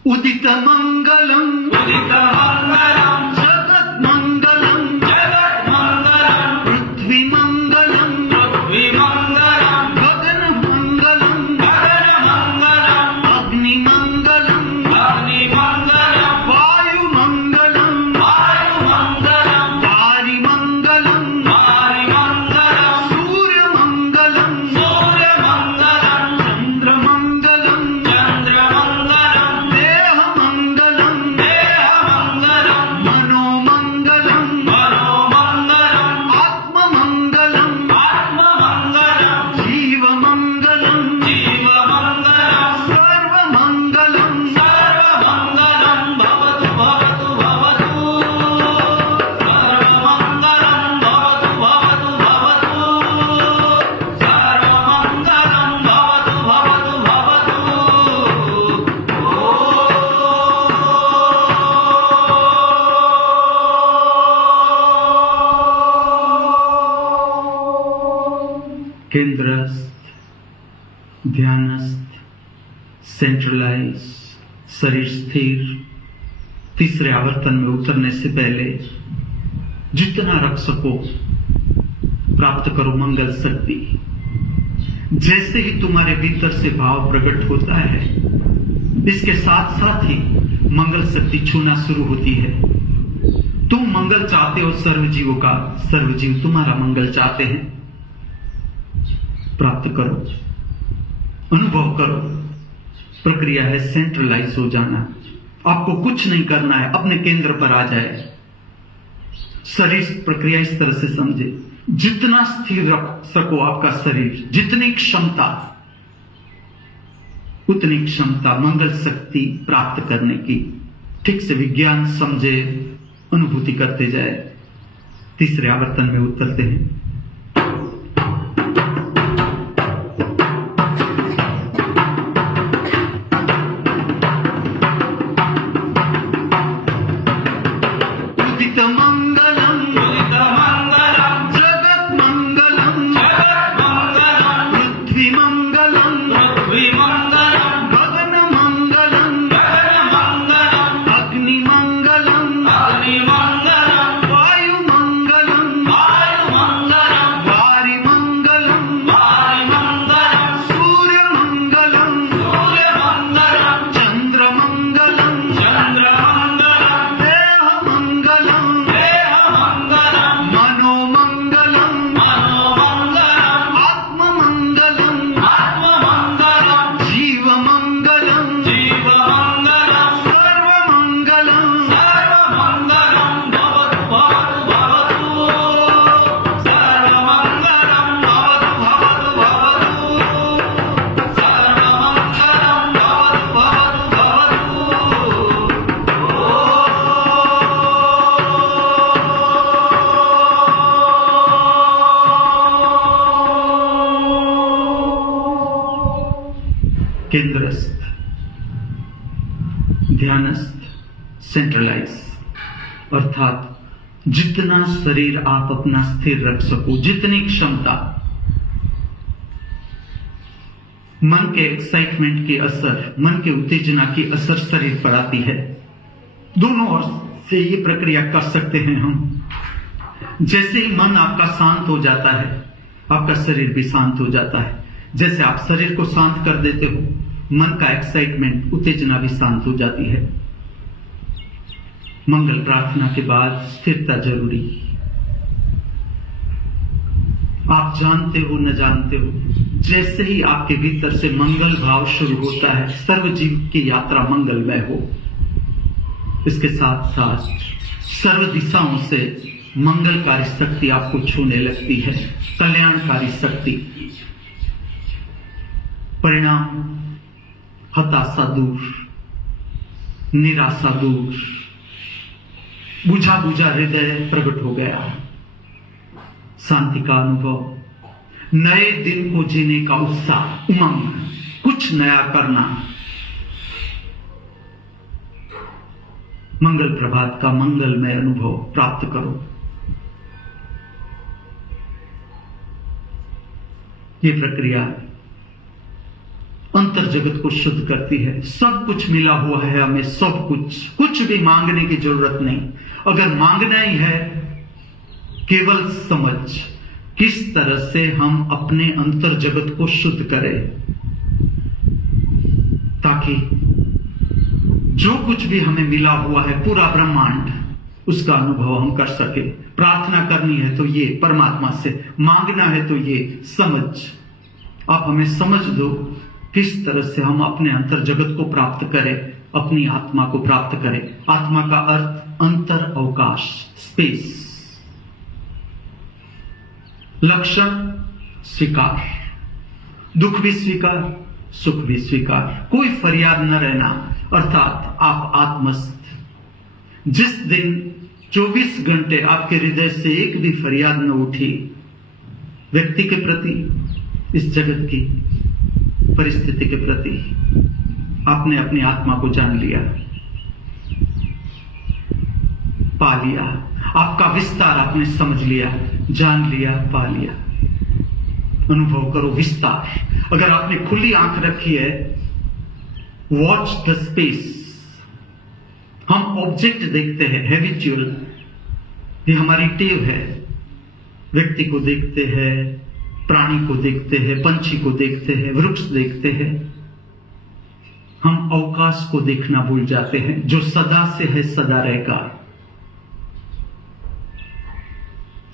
उदित मंगलम, उदित मंगलम, जगत मंगलम, जगत मंगलम, पृथ्वी मंगलम, पृथ्वी मंगलम, गगन मंगलम, गगन मंगलम, अग्नि मंगलम, अग्नि मंगलम, वायु मंगलम, वायु मंगलम, वारि मंगलम, वारि मंगलम, सूर्य मंगलम, सूर्य मंगलम, चंद्र मंगलम, चंद्र मंगलम, देह मंगलम, देह मंगलम, मनो मंगलम, मनो मंगलम, आत्म मंगलम, आत्म मंगलम, जीव मंगलम, जीव मंगलम, सर्व मंगलम, सर्व मंगलम, भवतु भवतु भवतु, सर्व मंगलम, भवतु भवतु भवतु, सर्व मंगलम, भवतु भवतु भवतु। केंद्रस्थ, ध्यानस्थ, सेंट्रलाइज, शरीर स्थिर। तीसरे आवर्तन में उतरने से पहले जितना रख सको प्राप्त करो मंगल शक्ति। जैसे ही तुम्हारे भीतर से भाव प्रकट होता है, इसके साथ साथ ही मंगल शक्ति छूना शुरू होती है। तुम मंगल चाहते हो सर्व जीवों का, सर्व जीव तुम्हारा मंगल चाहते हैं। प्राप्त करो, अनुभव करो। प्रक्रिया है सेंट्रलाइज हो जाना। आपको कुछ नहीं करना है, अपने केंद्र पर आ जाए। शरीर प्रक्रिया इस तरह से समझे, जितना स्थिर रख सको आपका शरीर, जितनी क्षमता, उतनी क्षमता मंगल शक्ति प्राप्त करने की। ठीक से विज्ञान समझे, अनुभूति करते जाए। तीसरे आवर्तन में उतरते हैं। उदित मंगलम, उदित मंगलम, जगत मंगलम, जगत मंगलम, पृथ्वी मंगलम, पृथ्वी मंगलम, गगन मंगलम, गगन मंगलम, अग्नि मंगलम, अग्नि मंगलम, वायु मंगलम, वायु मंगलम, वारि मंगलम, वारि मंगलम, सूर्य मंगलम, सूर्य मंगलम, चंद्र मंगलम, चंद्र मंगलम, देह मंगलम, देह मंगलम, मनो मंगलम, मनो मंगलम, आत्म मंगलम, आत्म मंगलम, जीव मंगलम, जीव मंगलम, सर्व मंगलम, सर्व मंगलम, भवतु भवतु भवतु, सर्व मंगलम, भवतु भवतु भवतु, सर्व मंगलम, भवतु भवतु भवतु। केंद्रस्थ, ध्यानस्थ, सेंट्रलाइज, अर्थात जितना शरीर आप अपना स्थिर रख सको, जितनी क्षमता। मन के एक्साइटमेंट की असर, मन के उत्तेजना की असर शरीर पर आती है। दोनों ओर से ये प्रक्रिया कर सकते हैं हम। जैसे ही मन आपका शांत हो जाता है, आपका शरीर भी शांत हो जाता है। जैसे आप शरीर को शांत कर देते हो, मन का एक्साइटमेंट, उत्तेजना भी शांत हो जाती है। मंगल प्रार्थना के बाद स्थिरता जरूरी। आप जानते हो न जानते हो, जैसे ही आपके भीतर से मंगल भाव शुरू होता है, सर्व जीव की यात्रा मंगलमय हो। इसके साथ साथ सर्व दिशाओं से मंगलकारी शक्ति आपको छूने लगती है, कल्याणकारी शक्ति। परिणाम हताशा दूर, निराशा दूर, बुझा बुझा हृदय प्रकट हो गया, शांति का अनुभव। नए दिन को जीने का उत्साह, उमंग, कुछ नया करना। मंगल प्रभात का मंगलमय अनुभव प्राप्त करो। ये प्रक्रिया अंतर जगत को शुद्ध करती है। सब कुछ मिला हुआ है हमें, सब कुछ भी मांगने की जरूरत नहीं। अगर मांगना ही है, केवल समझ किस तरह से हम अपने अंतर जगत को शुद्ध करें, ताकि जो कुछ भी हमें मिला हुआ है, पूरा ब्रह्मांड, उसका अनुभव हम कर सके। प्रार्थना करनी है तो ये परमात्मा से, मांगना है तो ये समझ। आप हमें समझ दो किस तरह से हम अपने अंतर जगत को प्राप्त करें, अपनी आत्मा को प्राप्त करें। आत्मा का अर्थ अंतर अवकाश, स्पेस। लक्षण स्वीकार, दुख भी स्वीकार, सुख भी स्वीकार, कोई फरियाद न रहना, अर्थात आप आत्मस्थ। जिस दिन 24 घंटे आपके हृदय से एक भी फरियाद न उठी व्यक्ति के प्रति, इस जगत की परिस्थिति के प्रति, आपने अपनी आत्मा को जान लिया, पा लिया। आपका विस्तार आपने समझ लिया, जान लिया, पा लिया। अनुभव करो विस्तार। अगर आपने खुली आंख रखी है, वॉच द स्पेस। हम ऑब्जेक्ट देखते हैं, हैबिचुअल, ये हमारी टेव है। व्यक्ति को देखते हैं, प्राणी को देखते हैं, पंछी को देखते हैं, वृक्ष देखते हैं। हम अवकाश को देखना भूल जाते हैं, जो सदा से है, सदा रहेगा।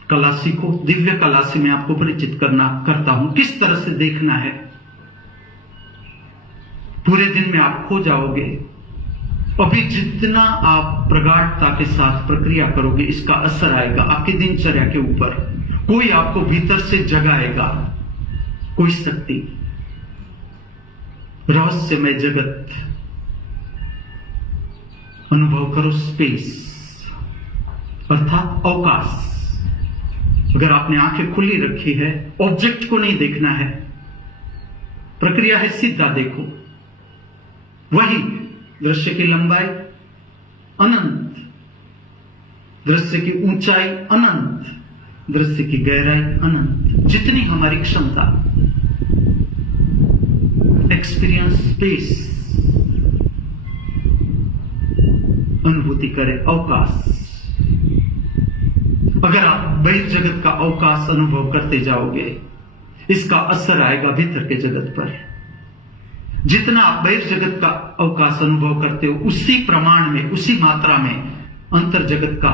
कला सीखो, दिव्य कला से मैं आपको परिचित करता हूं किस तरह से देखना है। पूरे दिन में आप खो जाओगे। अभी जितना आप प्रगाढ़ता के साथ प्रक्रिया करोगे, इसका असर आएगा आपकी दिनचर्या के ऊपर। कोई आपको भीतर से जगाएगा, कोई शक्ति। रहस्यमय जगत अनुभव करो, स्पेस अर्थात अवकाश। अगर आपने आंखें खुली रखी है, ऑब्जेक्ट को नहीं देखना है, प्रक्रिया है सीधा देखो। वही दृश्य की लंबाई अनंत, दृश्य की ऊंचाई अनंत, दृश्य की गहराई अनंत, जितनी हमारी क्षमता। एक्सपीरियंस स्पेस, अनुभूति करें अवकाश। अगर आप बहिर्जगत का अवकाश अनुभव करते जाओगे, इसका असर आएगा भीतर के जगत पर। जितना आप बहिर्जगत का अवकाश अनुभव करते हो, उसी प्रमाण में, उसी मात्रा में अंतर जगत का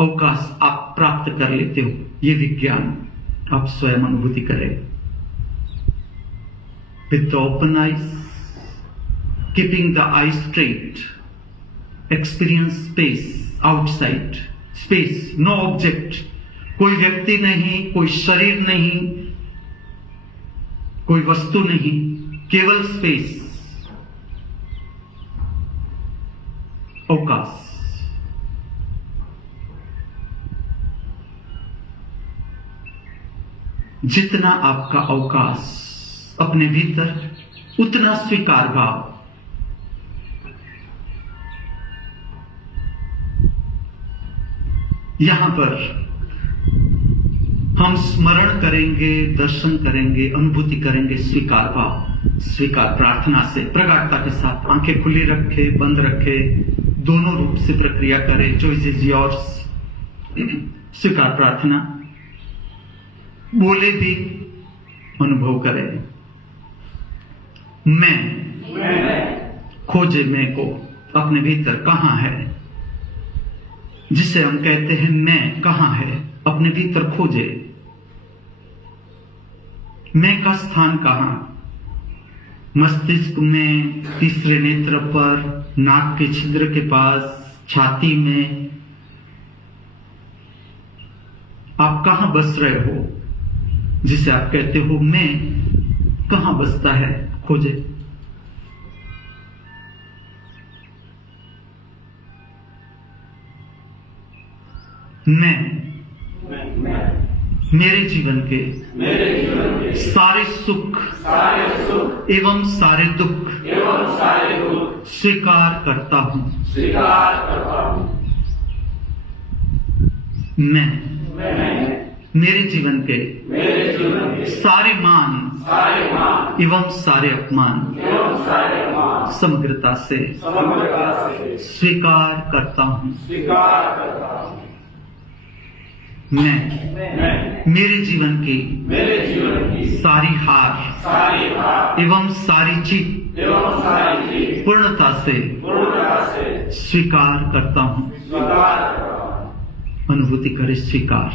अवकाश आप प्राप्त कर लेते हो। ये विज्ञान आप स्वयं अनुभूति करें। With open eyes, keeping the eye straight, experience space outside. Space, no object, कोई व्यक्ति नहीं, कोई शरीर नहीं, कोई वस्तु नहीं, केवल स्पेस, अवकाश। जितना आपका अवकाश अपने भीतर, उतना स्वीकार भाव। यहां पर हम स्मरण करेंगे, दर्शन करेंगे, अनुभूति करेंगे स्वीकार भाव, स्वीकार प्रार्थना से, प्रगाढ़ता के साथ। आंखें खुली रखे, बंद रखे, दोनों रूप से प्रक्रिया करें। Choice is yours. स्वीकार प्रार्थना, बोले भी, अनुभव करें। मैं खोजे मैं को अपने भीतर कहां है, जिसे हम कहते हैं मैं कहां है, अपने भीतर खोजे। मैं का स्थान कहां? मस्तिष्क में, तीसरे नेत्र पर, नाक के छिद्र के पास, छाती में। आप कहां बस रहे हो, जिसे आप कहते हो मैं कहां बसता है, खोजे। मैं मेरे जीवन के सारे सुख एवं सारे दुख स्वीकार करता हूँ। मैं मेरे जीवन के सारे मान एवं सारे अपमान समग्रता से स्वीकार करता हूँ। मैं मेरे जीवन की सारी हार एवं सारी जीत पूर्णता से स्वीकार करता हूँ। अनुभूति करे स्वीकार।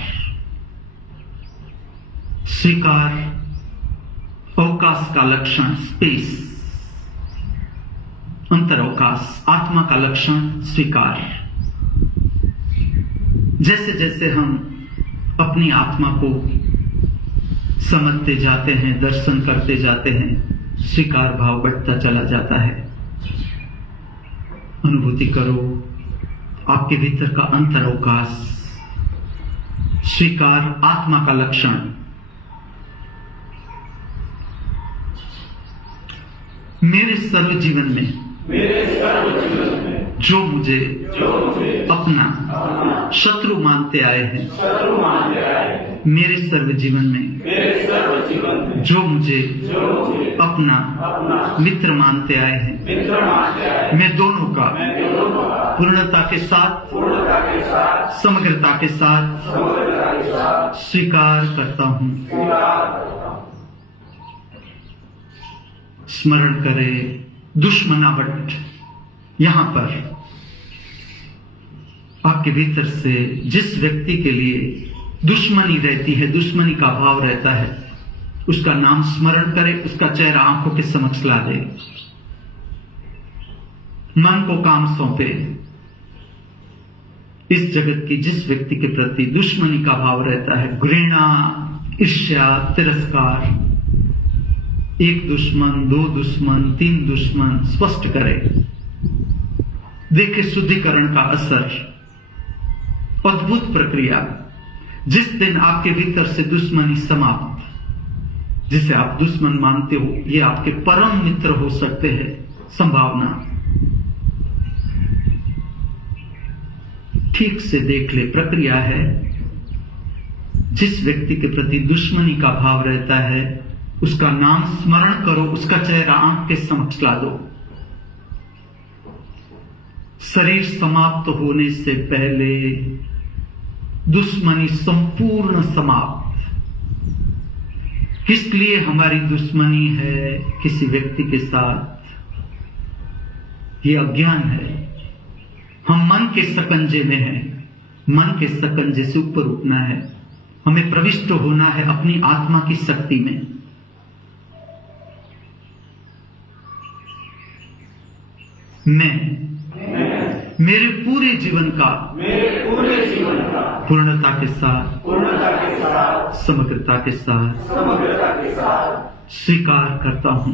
स्वीकार अवकाश का लक्षण स्पेस, अंतरअवकाश आत्मा का लक्षण स्वीकार। जैसे जैसे हम अपनी आत्मा को समझते जाते हैं, दर्शन करते जाते हैं, स्वीकार भाव बढ़ता चला जाता है। अनुभूति करो आपके भीतर का अंतरअवकाश स्वीकार आत्मा का लक्षण। मेरे सर्व जीवन में जो मुझे अपना शत्रु मानते आए हैं, मेरे सर्व जीवन में जो मुझे अपना मित्र मानते आए हैं, मैं दोनों का पूर्णता के साथ समग्रता के साथ स्वीकार करता हूँ। स्मरण करें दुश्मनावट। यहां पर आपके भीतर से जिस व्यक्ति के लिए दुश्मनी रहती है, दुश्मनी का भाव रहता है, उसका नाम स्मरण करें, उसका चेहरा आंखों के समक्ष ला दे। मन को काम सौंपे। इस जगत की जिस व्यक्ति के प्रति दुश्मनी का भाव रहता है, घृणा, ईर्ष्या, तिरस्कार, एक दुश्मन, दो दुश्मन, तीन दुश्मन स्पष्ट करे। देखे शुद्धिकरण का असर, अद्भुत प्रक्रिया। जिस दिन आपके भीतर से दुश्मनी समाप्त, जिसे आप दुश्मन मानते हो, ये आपके परम मित्र हो सकते हैं। संभावना ठीक से देख ले, प्रक्रिया है। जिस व्यक्ति के प्रति दुश्मनी का भाव रहता है, उसका नाम स्मरण करो, उसका चेहरा आंख के समक्ष ला दो। शरीर समाप्त होने से पहले दुश्मनी संपूर्ण समाप्त। किस लिए हमारी दुश्मनी है किसी व्यक्ति के साथ? ये अज्ञान है। हम मन के सकंजे में हैं। मन के सकंजे से ऊपर उठना है। हमें प्रविष्ट होना है अपनी आत्मा की शक्ति में। मैं मेरे पूरे जीवन का पूर्णता के साथ समग्रता के साथ स्वीकार करता हूं।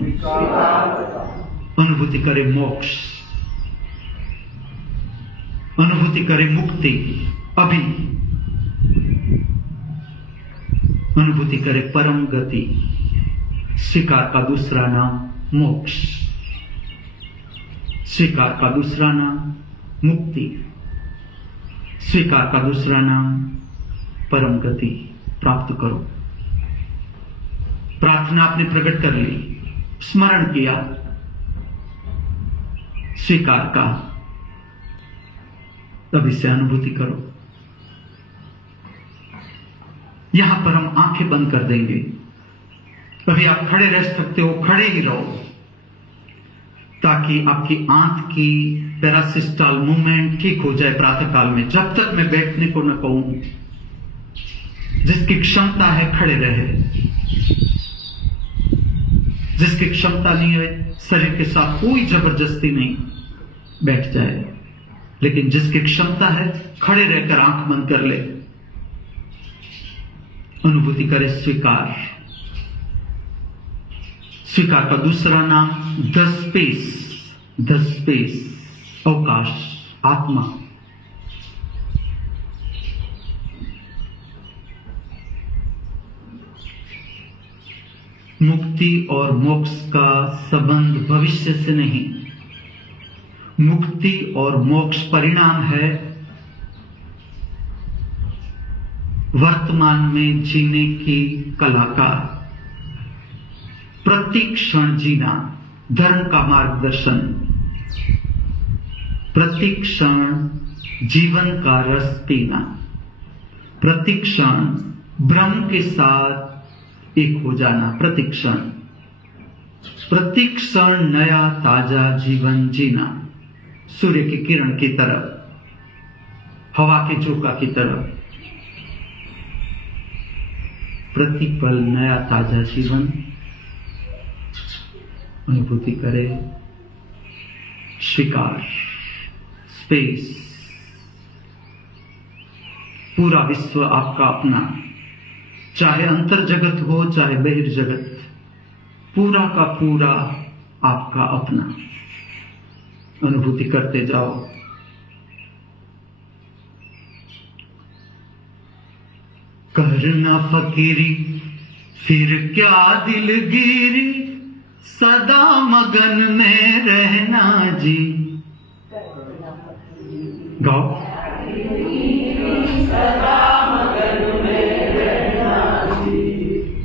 अनुभूति करे मोक्ष, अनुभूति करे मुक्ति। अभी अनुभूति करे परम गति। स्वीकार का दूसरा नाम मोक्ष, स्वीकार का दूसरा नाम मुक्ति, स्वीकार का दूसरा नाम परम गति प्राप्त करो। प्रार्थना आपने प्रकट कर ली, स्मरण किया स्वीकार का, तब इसे अनुभूति करो। यहां पर हम आंखें बंद कर देंगे। अभी आप खड़े रह सकते हो, खड़े ही रहो, ताकि आपकी आंख की पैरासिस्टल मूवमेंट ठीक हो जाए प्रातः काल में। जब तक मैं बैठने को न कहूं, जिसकी क्षमता है खड़े रहे, जिसकी क्षमता नहीं है शरीर के साथ कोई जबरदस्ती नहीं, बैठ जाए। लेकिन जिसकी क्षमता है खड़े रहकर आंख बंद कर ले, अनुभूति करे स्वीकार। स्वीकार का दूसरा नाम द स्पेस, अवकाश, आत्मा। मुक्ति और मोक्ष का संबंध भविष्य से नहीं, मुक्ति और मोक्ष परिणाम है वर्तमान में जीने की कला का। प्रति क्षण जीना धर्म का मार्गदर्शन, प्रति क्षण जीवन का रस पीना, प्रति क्षण ब्रह्म के साथ एक हो जाना, प्रति क्षण नया ताजा जीवन जीना, सूर्य की किरण की तरह, हवा के झोंका की तरह, प्रतिपल नया ताजा जीवन अनुभूति करे। स्वीकार, स्पेस, पूरा विश्व आपका अपना, चाहे अंतर जगत हो चाहे बहिर्जगत, पूरा का पूरा आपका अपना। अनुभूति करते जाओ। करना फकीरी फिर क्या दिलगिरी, सदा मगन में रहना जी। गाओ।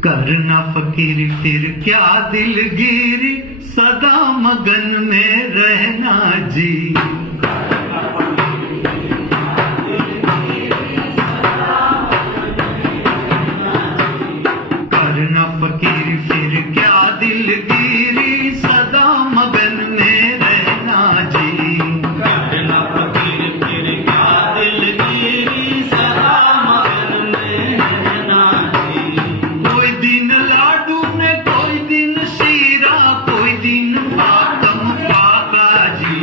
करना फकीरी फिर क्या दिलगिरी, सदा मगन में रहना जी। करना फकीरी फिर क्या दिलगिरी, सदा मगन में रहना जी। करना फकीरी फिर क्या दिलगिरी, सदा मगन में रहना जी। कोई दिन लाडू ने कोई दिन शीरा, कोई दिन फाकम फाका जी।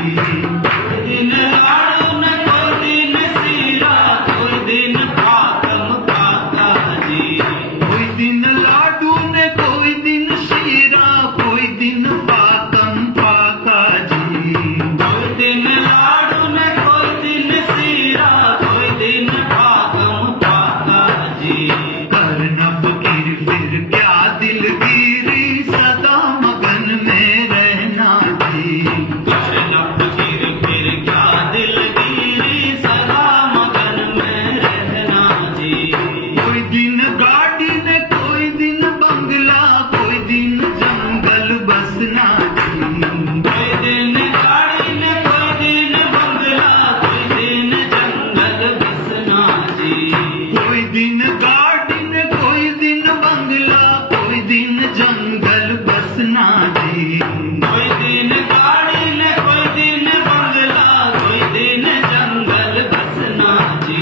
कोई दिन लाडू ने कोई दिन शीरा, कोई दिन फाकम फाका जी। कोई दिन लाडू ने कोई दिन शीरा, कोई दिन फाकम फाका जी। कोई दिन लाडू ने कोई दिन शीरा, कोई दिन फाकम फाका जी। करना फकीर फिर क्या दिलगिरी, सदा मगन में रहना जी। करना फकीर फिर क्या दिलगिरी, सदा मगन में रहना जी। कोई दिन गाड़ी ने कोई दिन बंगला, कोई दिन जंगल बसना जी। कोई दिन गाड़ी ने कोई दिन बंगला, कोई दिन जंगल बसना जी। कोई दिन गाड़ी ने कोई दिन बंगला, कोई दिन जंगल बसना जी। कोई दिन गाड़ी ने कोई दिन बंगला, कोई दिन जंगल बसना जी।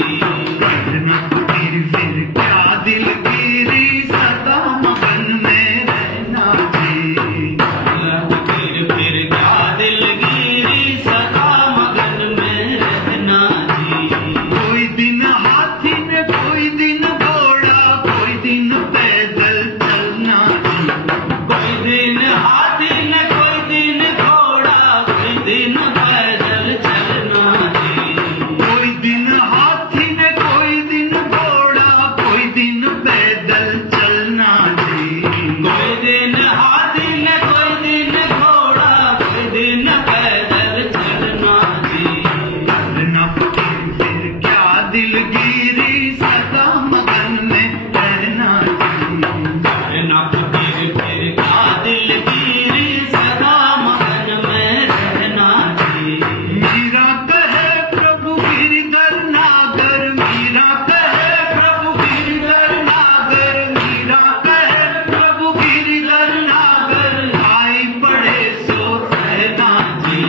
करना फकीर फिर क्या दिलगिरी, सदा मगन में रहना जी। करना फकीर फिर क्या दिलगिरी, सदा मगन में रहना जी। कोई दिन हाथी ने कोई दिन घोड़ा, कोई दिन पैदल चलना जी। कोई दिन हाथी ने कोई दिन घोड़ा, कोई दिन पैदल चलना जी। कोई दिन हाथी ने कोई दिन घोड़ा, कोई दिन पैदल चलना जी। कोई दिन हाथी ने कोई दिन घोड़ा, कोई दिन पैदल चलना जी। करना फकीर फिर क्या दिलगिरी, सदा मगन में रहना जी। करना फकीर फिर क्या दिलगिरी, सदा मगन में रहना जी। मीरा कहे प्रभु गिरधर नागर, मीरा कहे प्रभु गिरधर नागर, मीरा कहे प्रभु गिरधर नागर, आई पड़े सो रहना जी।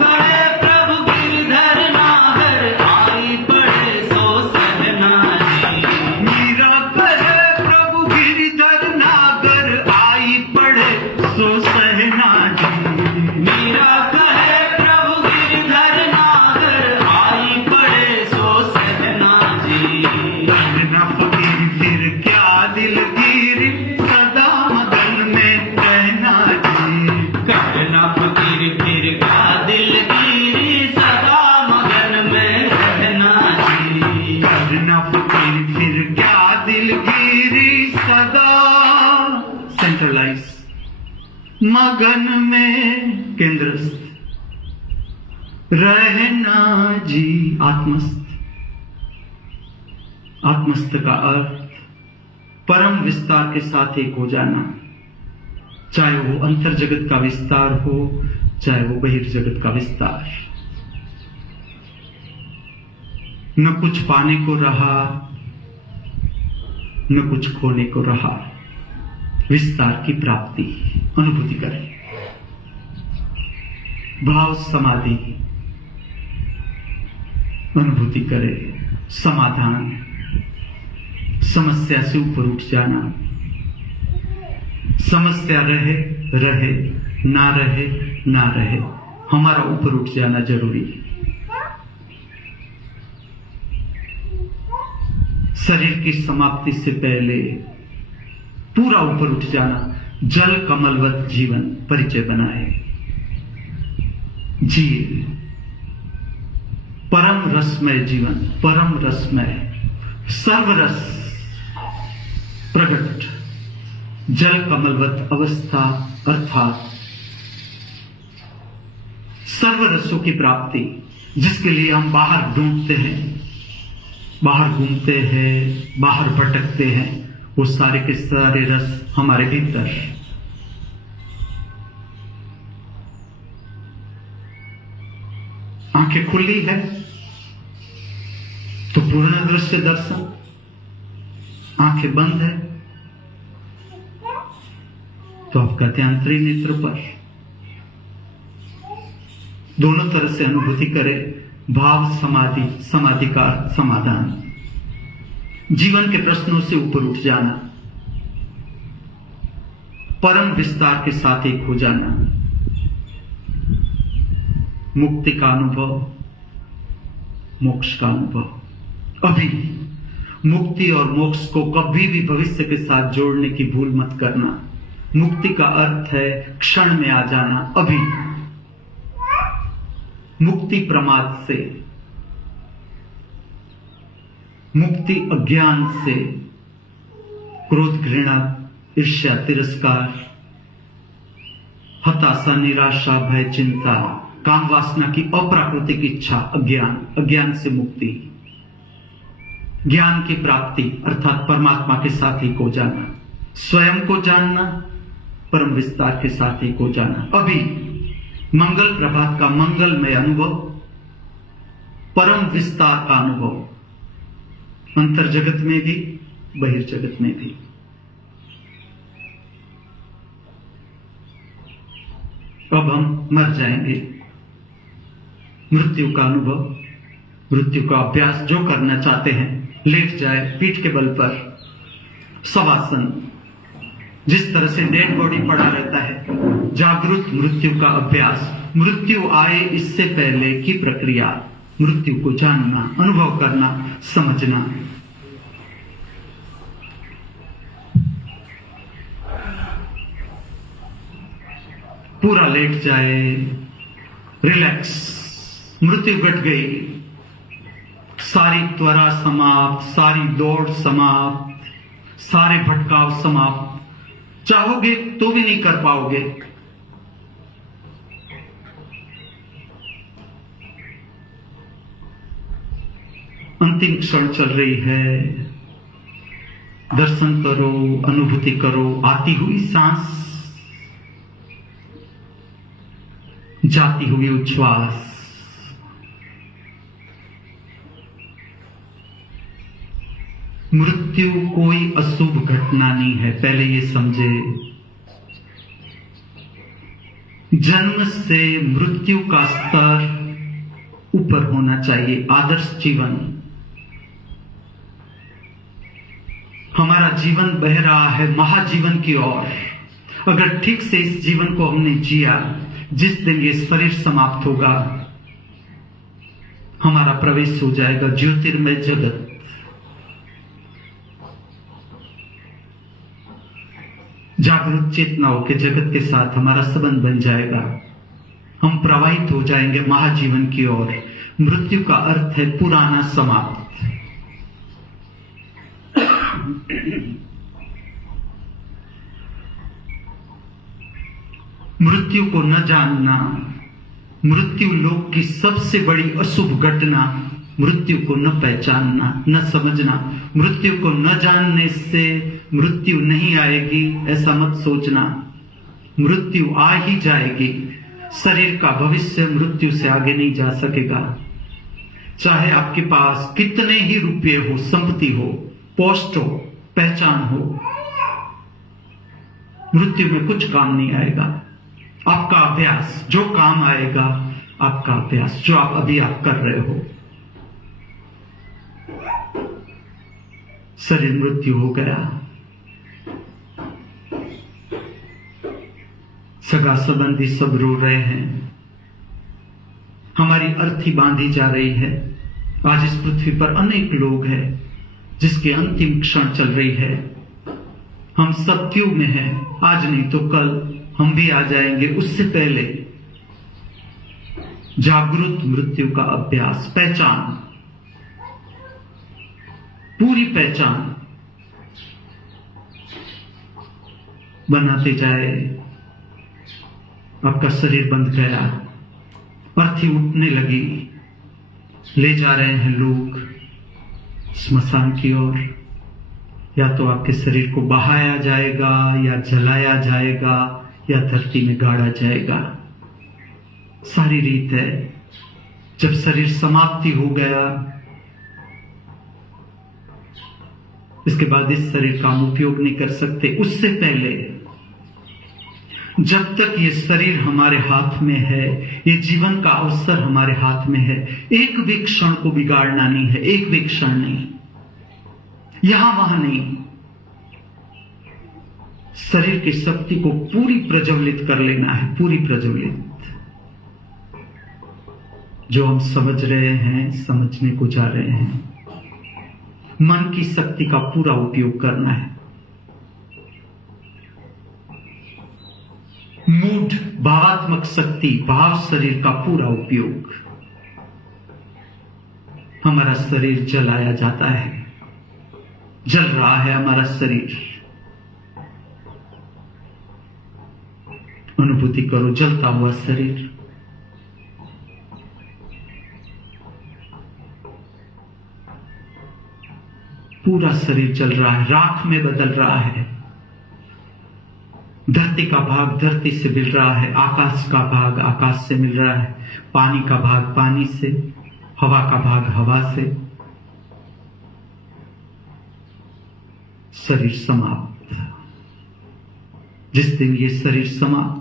कहे प्रभु गिरधर नागर, आई पड़े सो सहना जी। मीरा कहे प्रभु गिरधर नागर, आई पड़े सो सहना जी। मीरा कहे प्रभु गिरधर नागर, आई पड़े सो सहना जी। करना फकीर फिर क्या दिलगिरी, सदा मगन में रहना जी। करना फकीर फिर क्या दिलगिरी, सदा मगन में रहना जी। करना फकीर फिर क्या दिलगिरी, सदा सेंट्रलाइज, मगन में केंद्रस्थ, रहना जी आत्मस्थ। आत्मस्थ का अर्थ परम विस्तार के साथ एक हो जाना, चाहे वो अंतर जगत का विस्तार हो, चाहे वो बहिर्जगत का विस्तार। न कुछ पाने को रहा, न कुछ खोने को रहा। विस्तार की प्राप्ति अनुभूति करें। भाव समाधि अनुभूति करें। समाधान, समस्या से ऊपर उठ जाना। समस्या रहे रहे, ना रहे ना रहे, हमारा ऊपर उठ जाना जरूरी है। शरीर की समाप्ति से पहले पूरा ऊपर उठ जाना। जल कमलवत जीवन परिचय बनाए, जिए परम रसमय जीवन, परम रसमय, सर्वरस प्रकट जल कमलवत अवस्था, अर्थात सर्वरसों की प्राप्ति, जिसके लिए हम बाहर ढूंढते हैं, बाहर घूमते हैं, बाहर भटकते हैं। वो सारे के सारे रस हमारे भीतर। आंखें खुली है तो पूर्ण दृश्य दर्शन, आंखें बंद है तो आपका ध्यान त्रिनेत्र पर। दोनों तरह से अनुभूति करें। भाव समाधि, समाधि का अर्थ समाधान, जीवन के प्रश्नों से ऊपर उठ जाना, परम विस्तार के साथ एक हो जाना, मुक्ति का अनुभव, मोक्ष का अनुभव। अभी मुक्ति और मोक्ष को कभी भी भविष्य के साथ जोड़ने की भूल मत करना। मुक्ति का अर्थ है क्षण में आ जाना, अभी। मुक्ति प्रमाद से, मुक्ति अज्ञान से, क्रोध, घृणा, ईर्ष्या, तिरस्कार, हताशा, निराशा, भय, चिंता, काम वासना की अप्राकृतिक इच्छा, अज्ञान, अज्ञान से मुक्ति। ज्ञान की प्राप्ति अर्थात परमात्मा के साथ एक हो जाना, स्वयं को जानना, परम विस्तार के साथ एक हो जाना। अभी मंगल प्रभात का मंगलमय अनुभव, परम विस्तार का अनुभव, अंतर जगत में भी, बहिर्जगत में भी। अब हम मर जाएंगे। मृत्यु का अनुभव, मृत्यु का अभ्यास जो करना चाहते हैं, लेट जाए पीठ के बल पर, शवासन, जिस तरह से डेड बॉडी पड़ा रहता है। जागृत मृत्यु का अभ्यास, मृत्यु आए इससे पहले की प्रक्रिया, मृत्यु को जानना, अनुभव करना, समझना। पूरा लेट जाए, रिलैक्स। मृत्यु घट गई, सारी त्वरा समाप्त, सारी दौड़ समाप्त, सारे भटकाव समाप्त। चाहोगे तो भी नहीं कर पाओगे। अंतिम क्षण चल रही है, दर्शन करो, अनुभूति करो। आती हुई सांस, जाती हुई उच्छ्वास। मृत्यु कोई अशुभ घटना नहीं है, पहले ये समझे। जन्म से मृत्यु का स्तर ऊपर होना चाहिए, आदर्श जीवन। हमारा जीवन बह रहा है महाजीवन की ओर। अगर ठीक से इस जीवन को हमने जिया, जिस दिन ये शरीर समाप्त होगा, हमारा प्रवेश हो जाएगा ज्योतिर्मय जगत। जागरूक चेतनाओं के जगत के साथ हमारा संबंध बन जाएगा। हम प्रवाहित हो जाएंगे महाजीवन की ओर। मृत्यु का अर्थ है पुराना समाप्त। मृत्यु को न जानना, मृत्यु लोक की सबसे बड़ी अशुभ घटना। मृत्यु को न पहचानना, न समझना, मृत्यु को न जानने से मृत्यु नहीं आएगी ऐसा मत सोचना। मृत्यु आ ही जाएगी। शरीर का भविष्य मृत्यु से आगे नहीं जा सकेगा। चाहे आपके पास कितने ही रुपये हो, संपत्ति हो, पोस्ट हो, पहचान हो, मृत्यु में कुछ काम नहीं आएगा। आपका अभ्यास जो काम आएगा, आपका अभ्यास जो अभी आप कर रहे हो। शरीर मृत्यु हो गया, सगा संबंधी सब रो रहे हैं, हमारी अर्थी बांधी जा रही है। आज इस पृथ्वी पर अनेक लोग हैं जिसके अंतिम क्षण चल रही है। हम सब क्यों में हैं, आज नहीं तो कल हम भी आ जाएंगे। उससे पहले जागृत मृत्यु का अभ्यास, पहचान, पूरी पहचान बनाते जाए। आपका शरीर बंध गया, अर्थी उठने लगी, ले जा रहे हैं लोग स्मशान की ओर। या तो आपके शरीर को बहाया जाएगा, या जलाया जाएगा, या धरती में गाड़ा जाएगा। सारी रीत है। जब शरीर समाप्ति हो गया, इसके बाद इस शरीर का हम उपयोग नहीं कर सकते। उससे पहले जब तक ये शरीर हमारे हाथ में है, ये जीवन का अवसर हमारे हाथ में है, एक भी क्षण को बिगाड़ना नहीं है। एक भी क्षण नहीं, यहां वहां नहीं। शरीर की शक्ति को पूरी प्रज्वलित कर लेना है, पूरी प्रज्वलित। जो हम समझ रहे हैं, समझने को जा रहे हैं, मन की शक्ति का पूरा उपयोग करना है। मूड, भावात्मक शक्ति, भाव शरीर का पूरा उपयोग। हमारा शरीर जलाया जाता है, जल रहा है हमारा शरीर। अनुभूति करो जलता हुआ शरीर। पूरा शरीर जल रहा है, राख में बदल रहा है। धरती का भाग धरती से मिल रहा है, आकाश का भाग आकाश से मिल रहा है, पानी का भाग पानी से, हवा का भाग हवा से। शरीर समाप्त। जिस दिन ये शरीर समाप्त,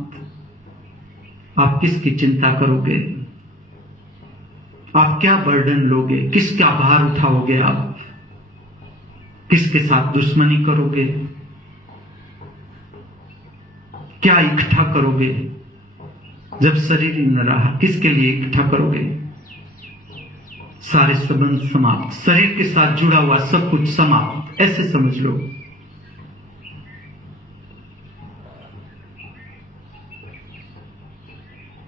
आप किसकी चिंता करोगे? आप क्या बर्डन लोगे? किसका भार उठाओगे? आप किसके साथ दुश्मनी करोगे? क्या इकट्ठा करोगे? जब शरीर ही न रहा, किसके लिए इकट्ठा करोगे? सारे संबंध समाप्त, शरीर के साथ जुड़ा हुआ सब कुछ समाप्त, ऐसे समझ लो।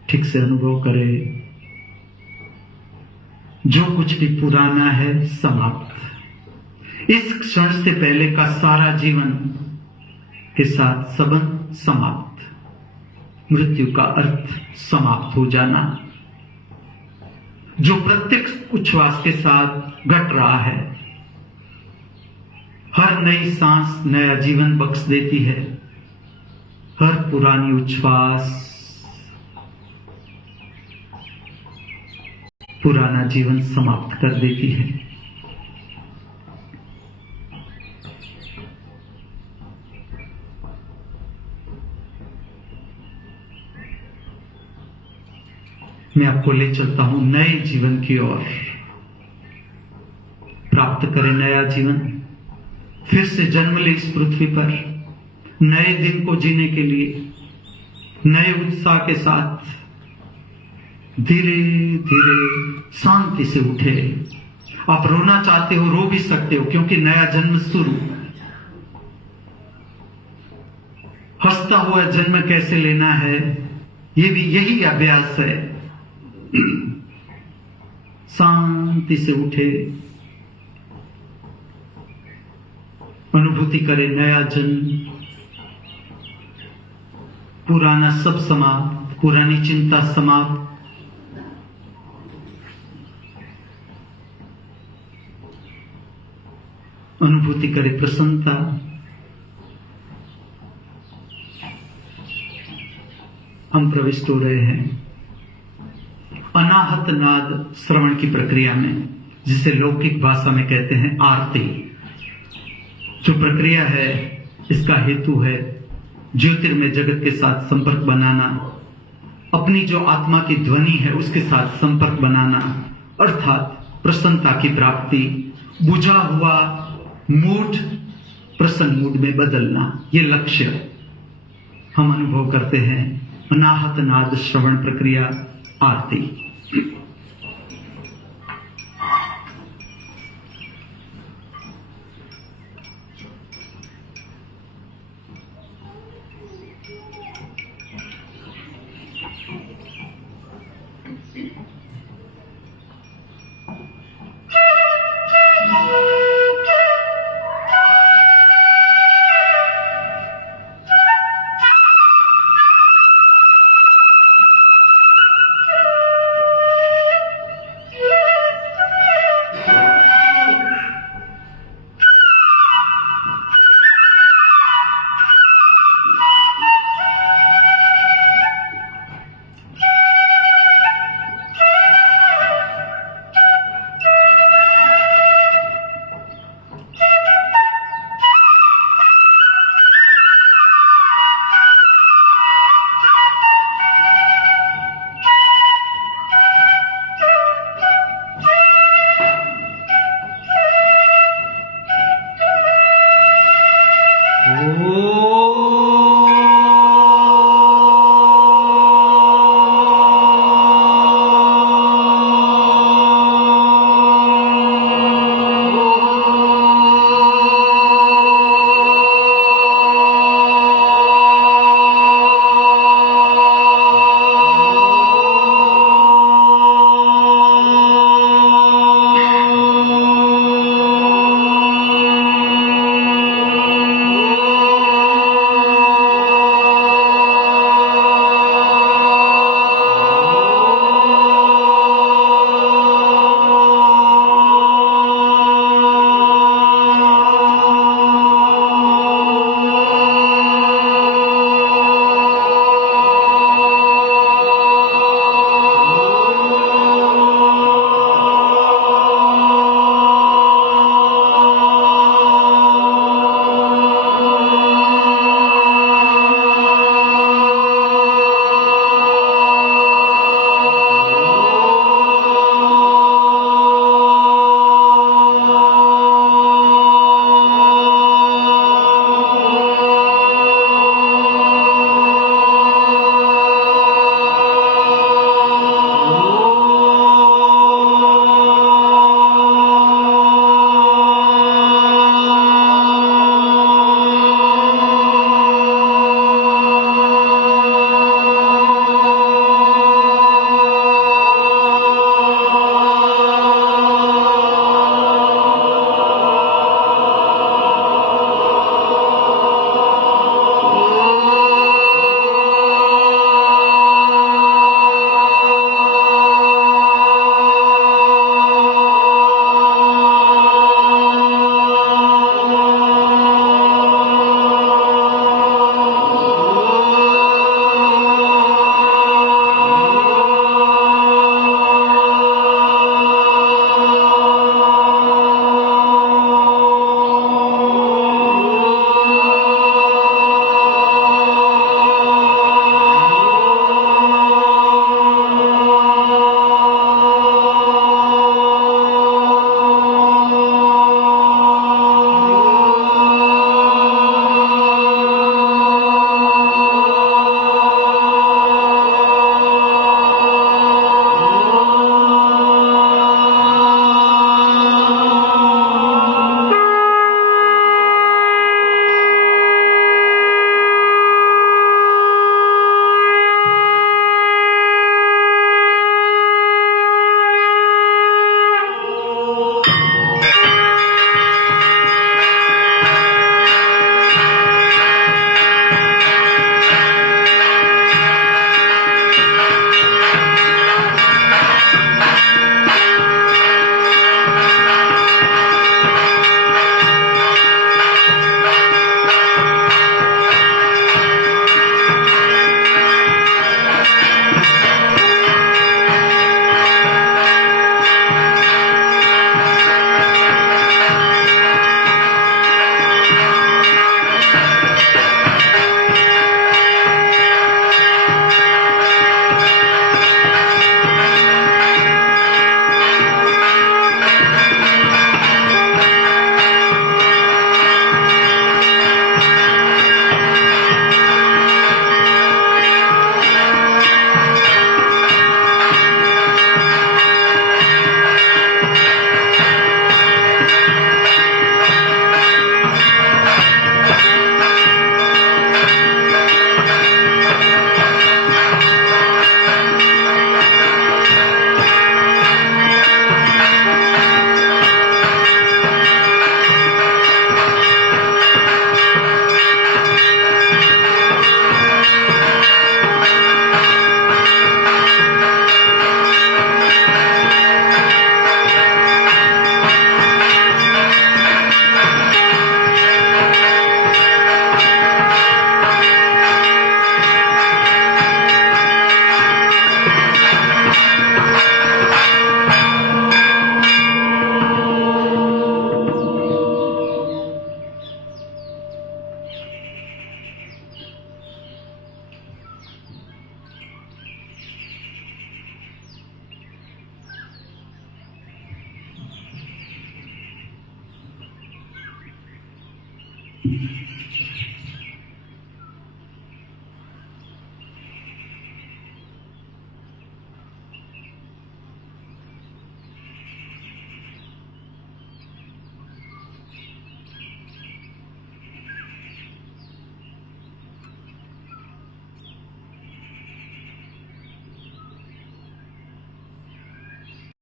ठीक से अनुभव करें। जो कुछ भी पुराना है समाप्त। इस क्षण से पहले का सारा जीवन के साथ संबंध समाप्त। मृत्यु का अर्थ समाप्त हो जाना। जो प्रत्येक उच्छ्वास के साथ घट रहा है, हर नई सांस नया जीवन बख्श देती है। हर पुरानी उच्छ्वास पुराना जीवन समाप्त कर देती है। मैं आपको ले चलता हूं नए जीवन की ओर। प्राप्त करें नया जीवन, फिर से जन्म ले इस पृथ्वी पर, नए दिन को जीने के लिए नए उत्साह के साथ धीरे धीरे शांति से उठे। आप रोना चाहते हो, रो भी सकते हो, क्योंकि नया जन्म शुरू। हंसता हुआ जन्म कैसे लेना है, ये भी यही अभ्यास है। शांति से उठे, अनुभूति करें नया जन्म। पुराना सब समाप्त, पुरानी चिंता समाप्त। अनुभूति करे प्रसन्नता। हम प्रविष्ट हो रहे हैं अनाहत नाद श्रवण की प्रक्रिया में, जिसे लौकिक भाषा में कहते हैं आरती। जो प्रक्रिया है, इसका हेतु है ज्योतिर्मय जगत के साथ संपर्क बनाना, अपनी जो आत्मा की ध्वनि है उसके साथ संपर्क बनाना, अर्थात प्रसन्नता की प्राप्ति, बुझा हुआ मूड प्रसन्न मूड में बदलना। ये लक्ष्य हम अनुभव करते हैं अनाहत नाद श्रवण प्रक्रिया आरती।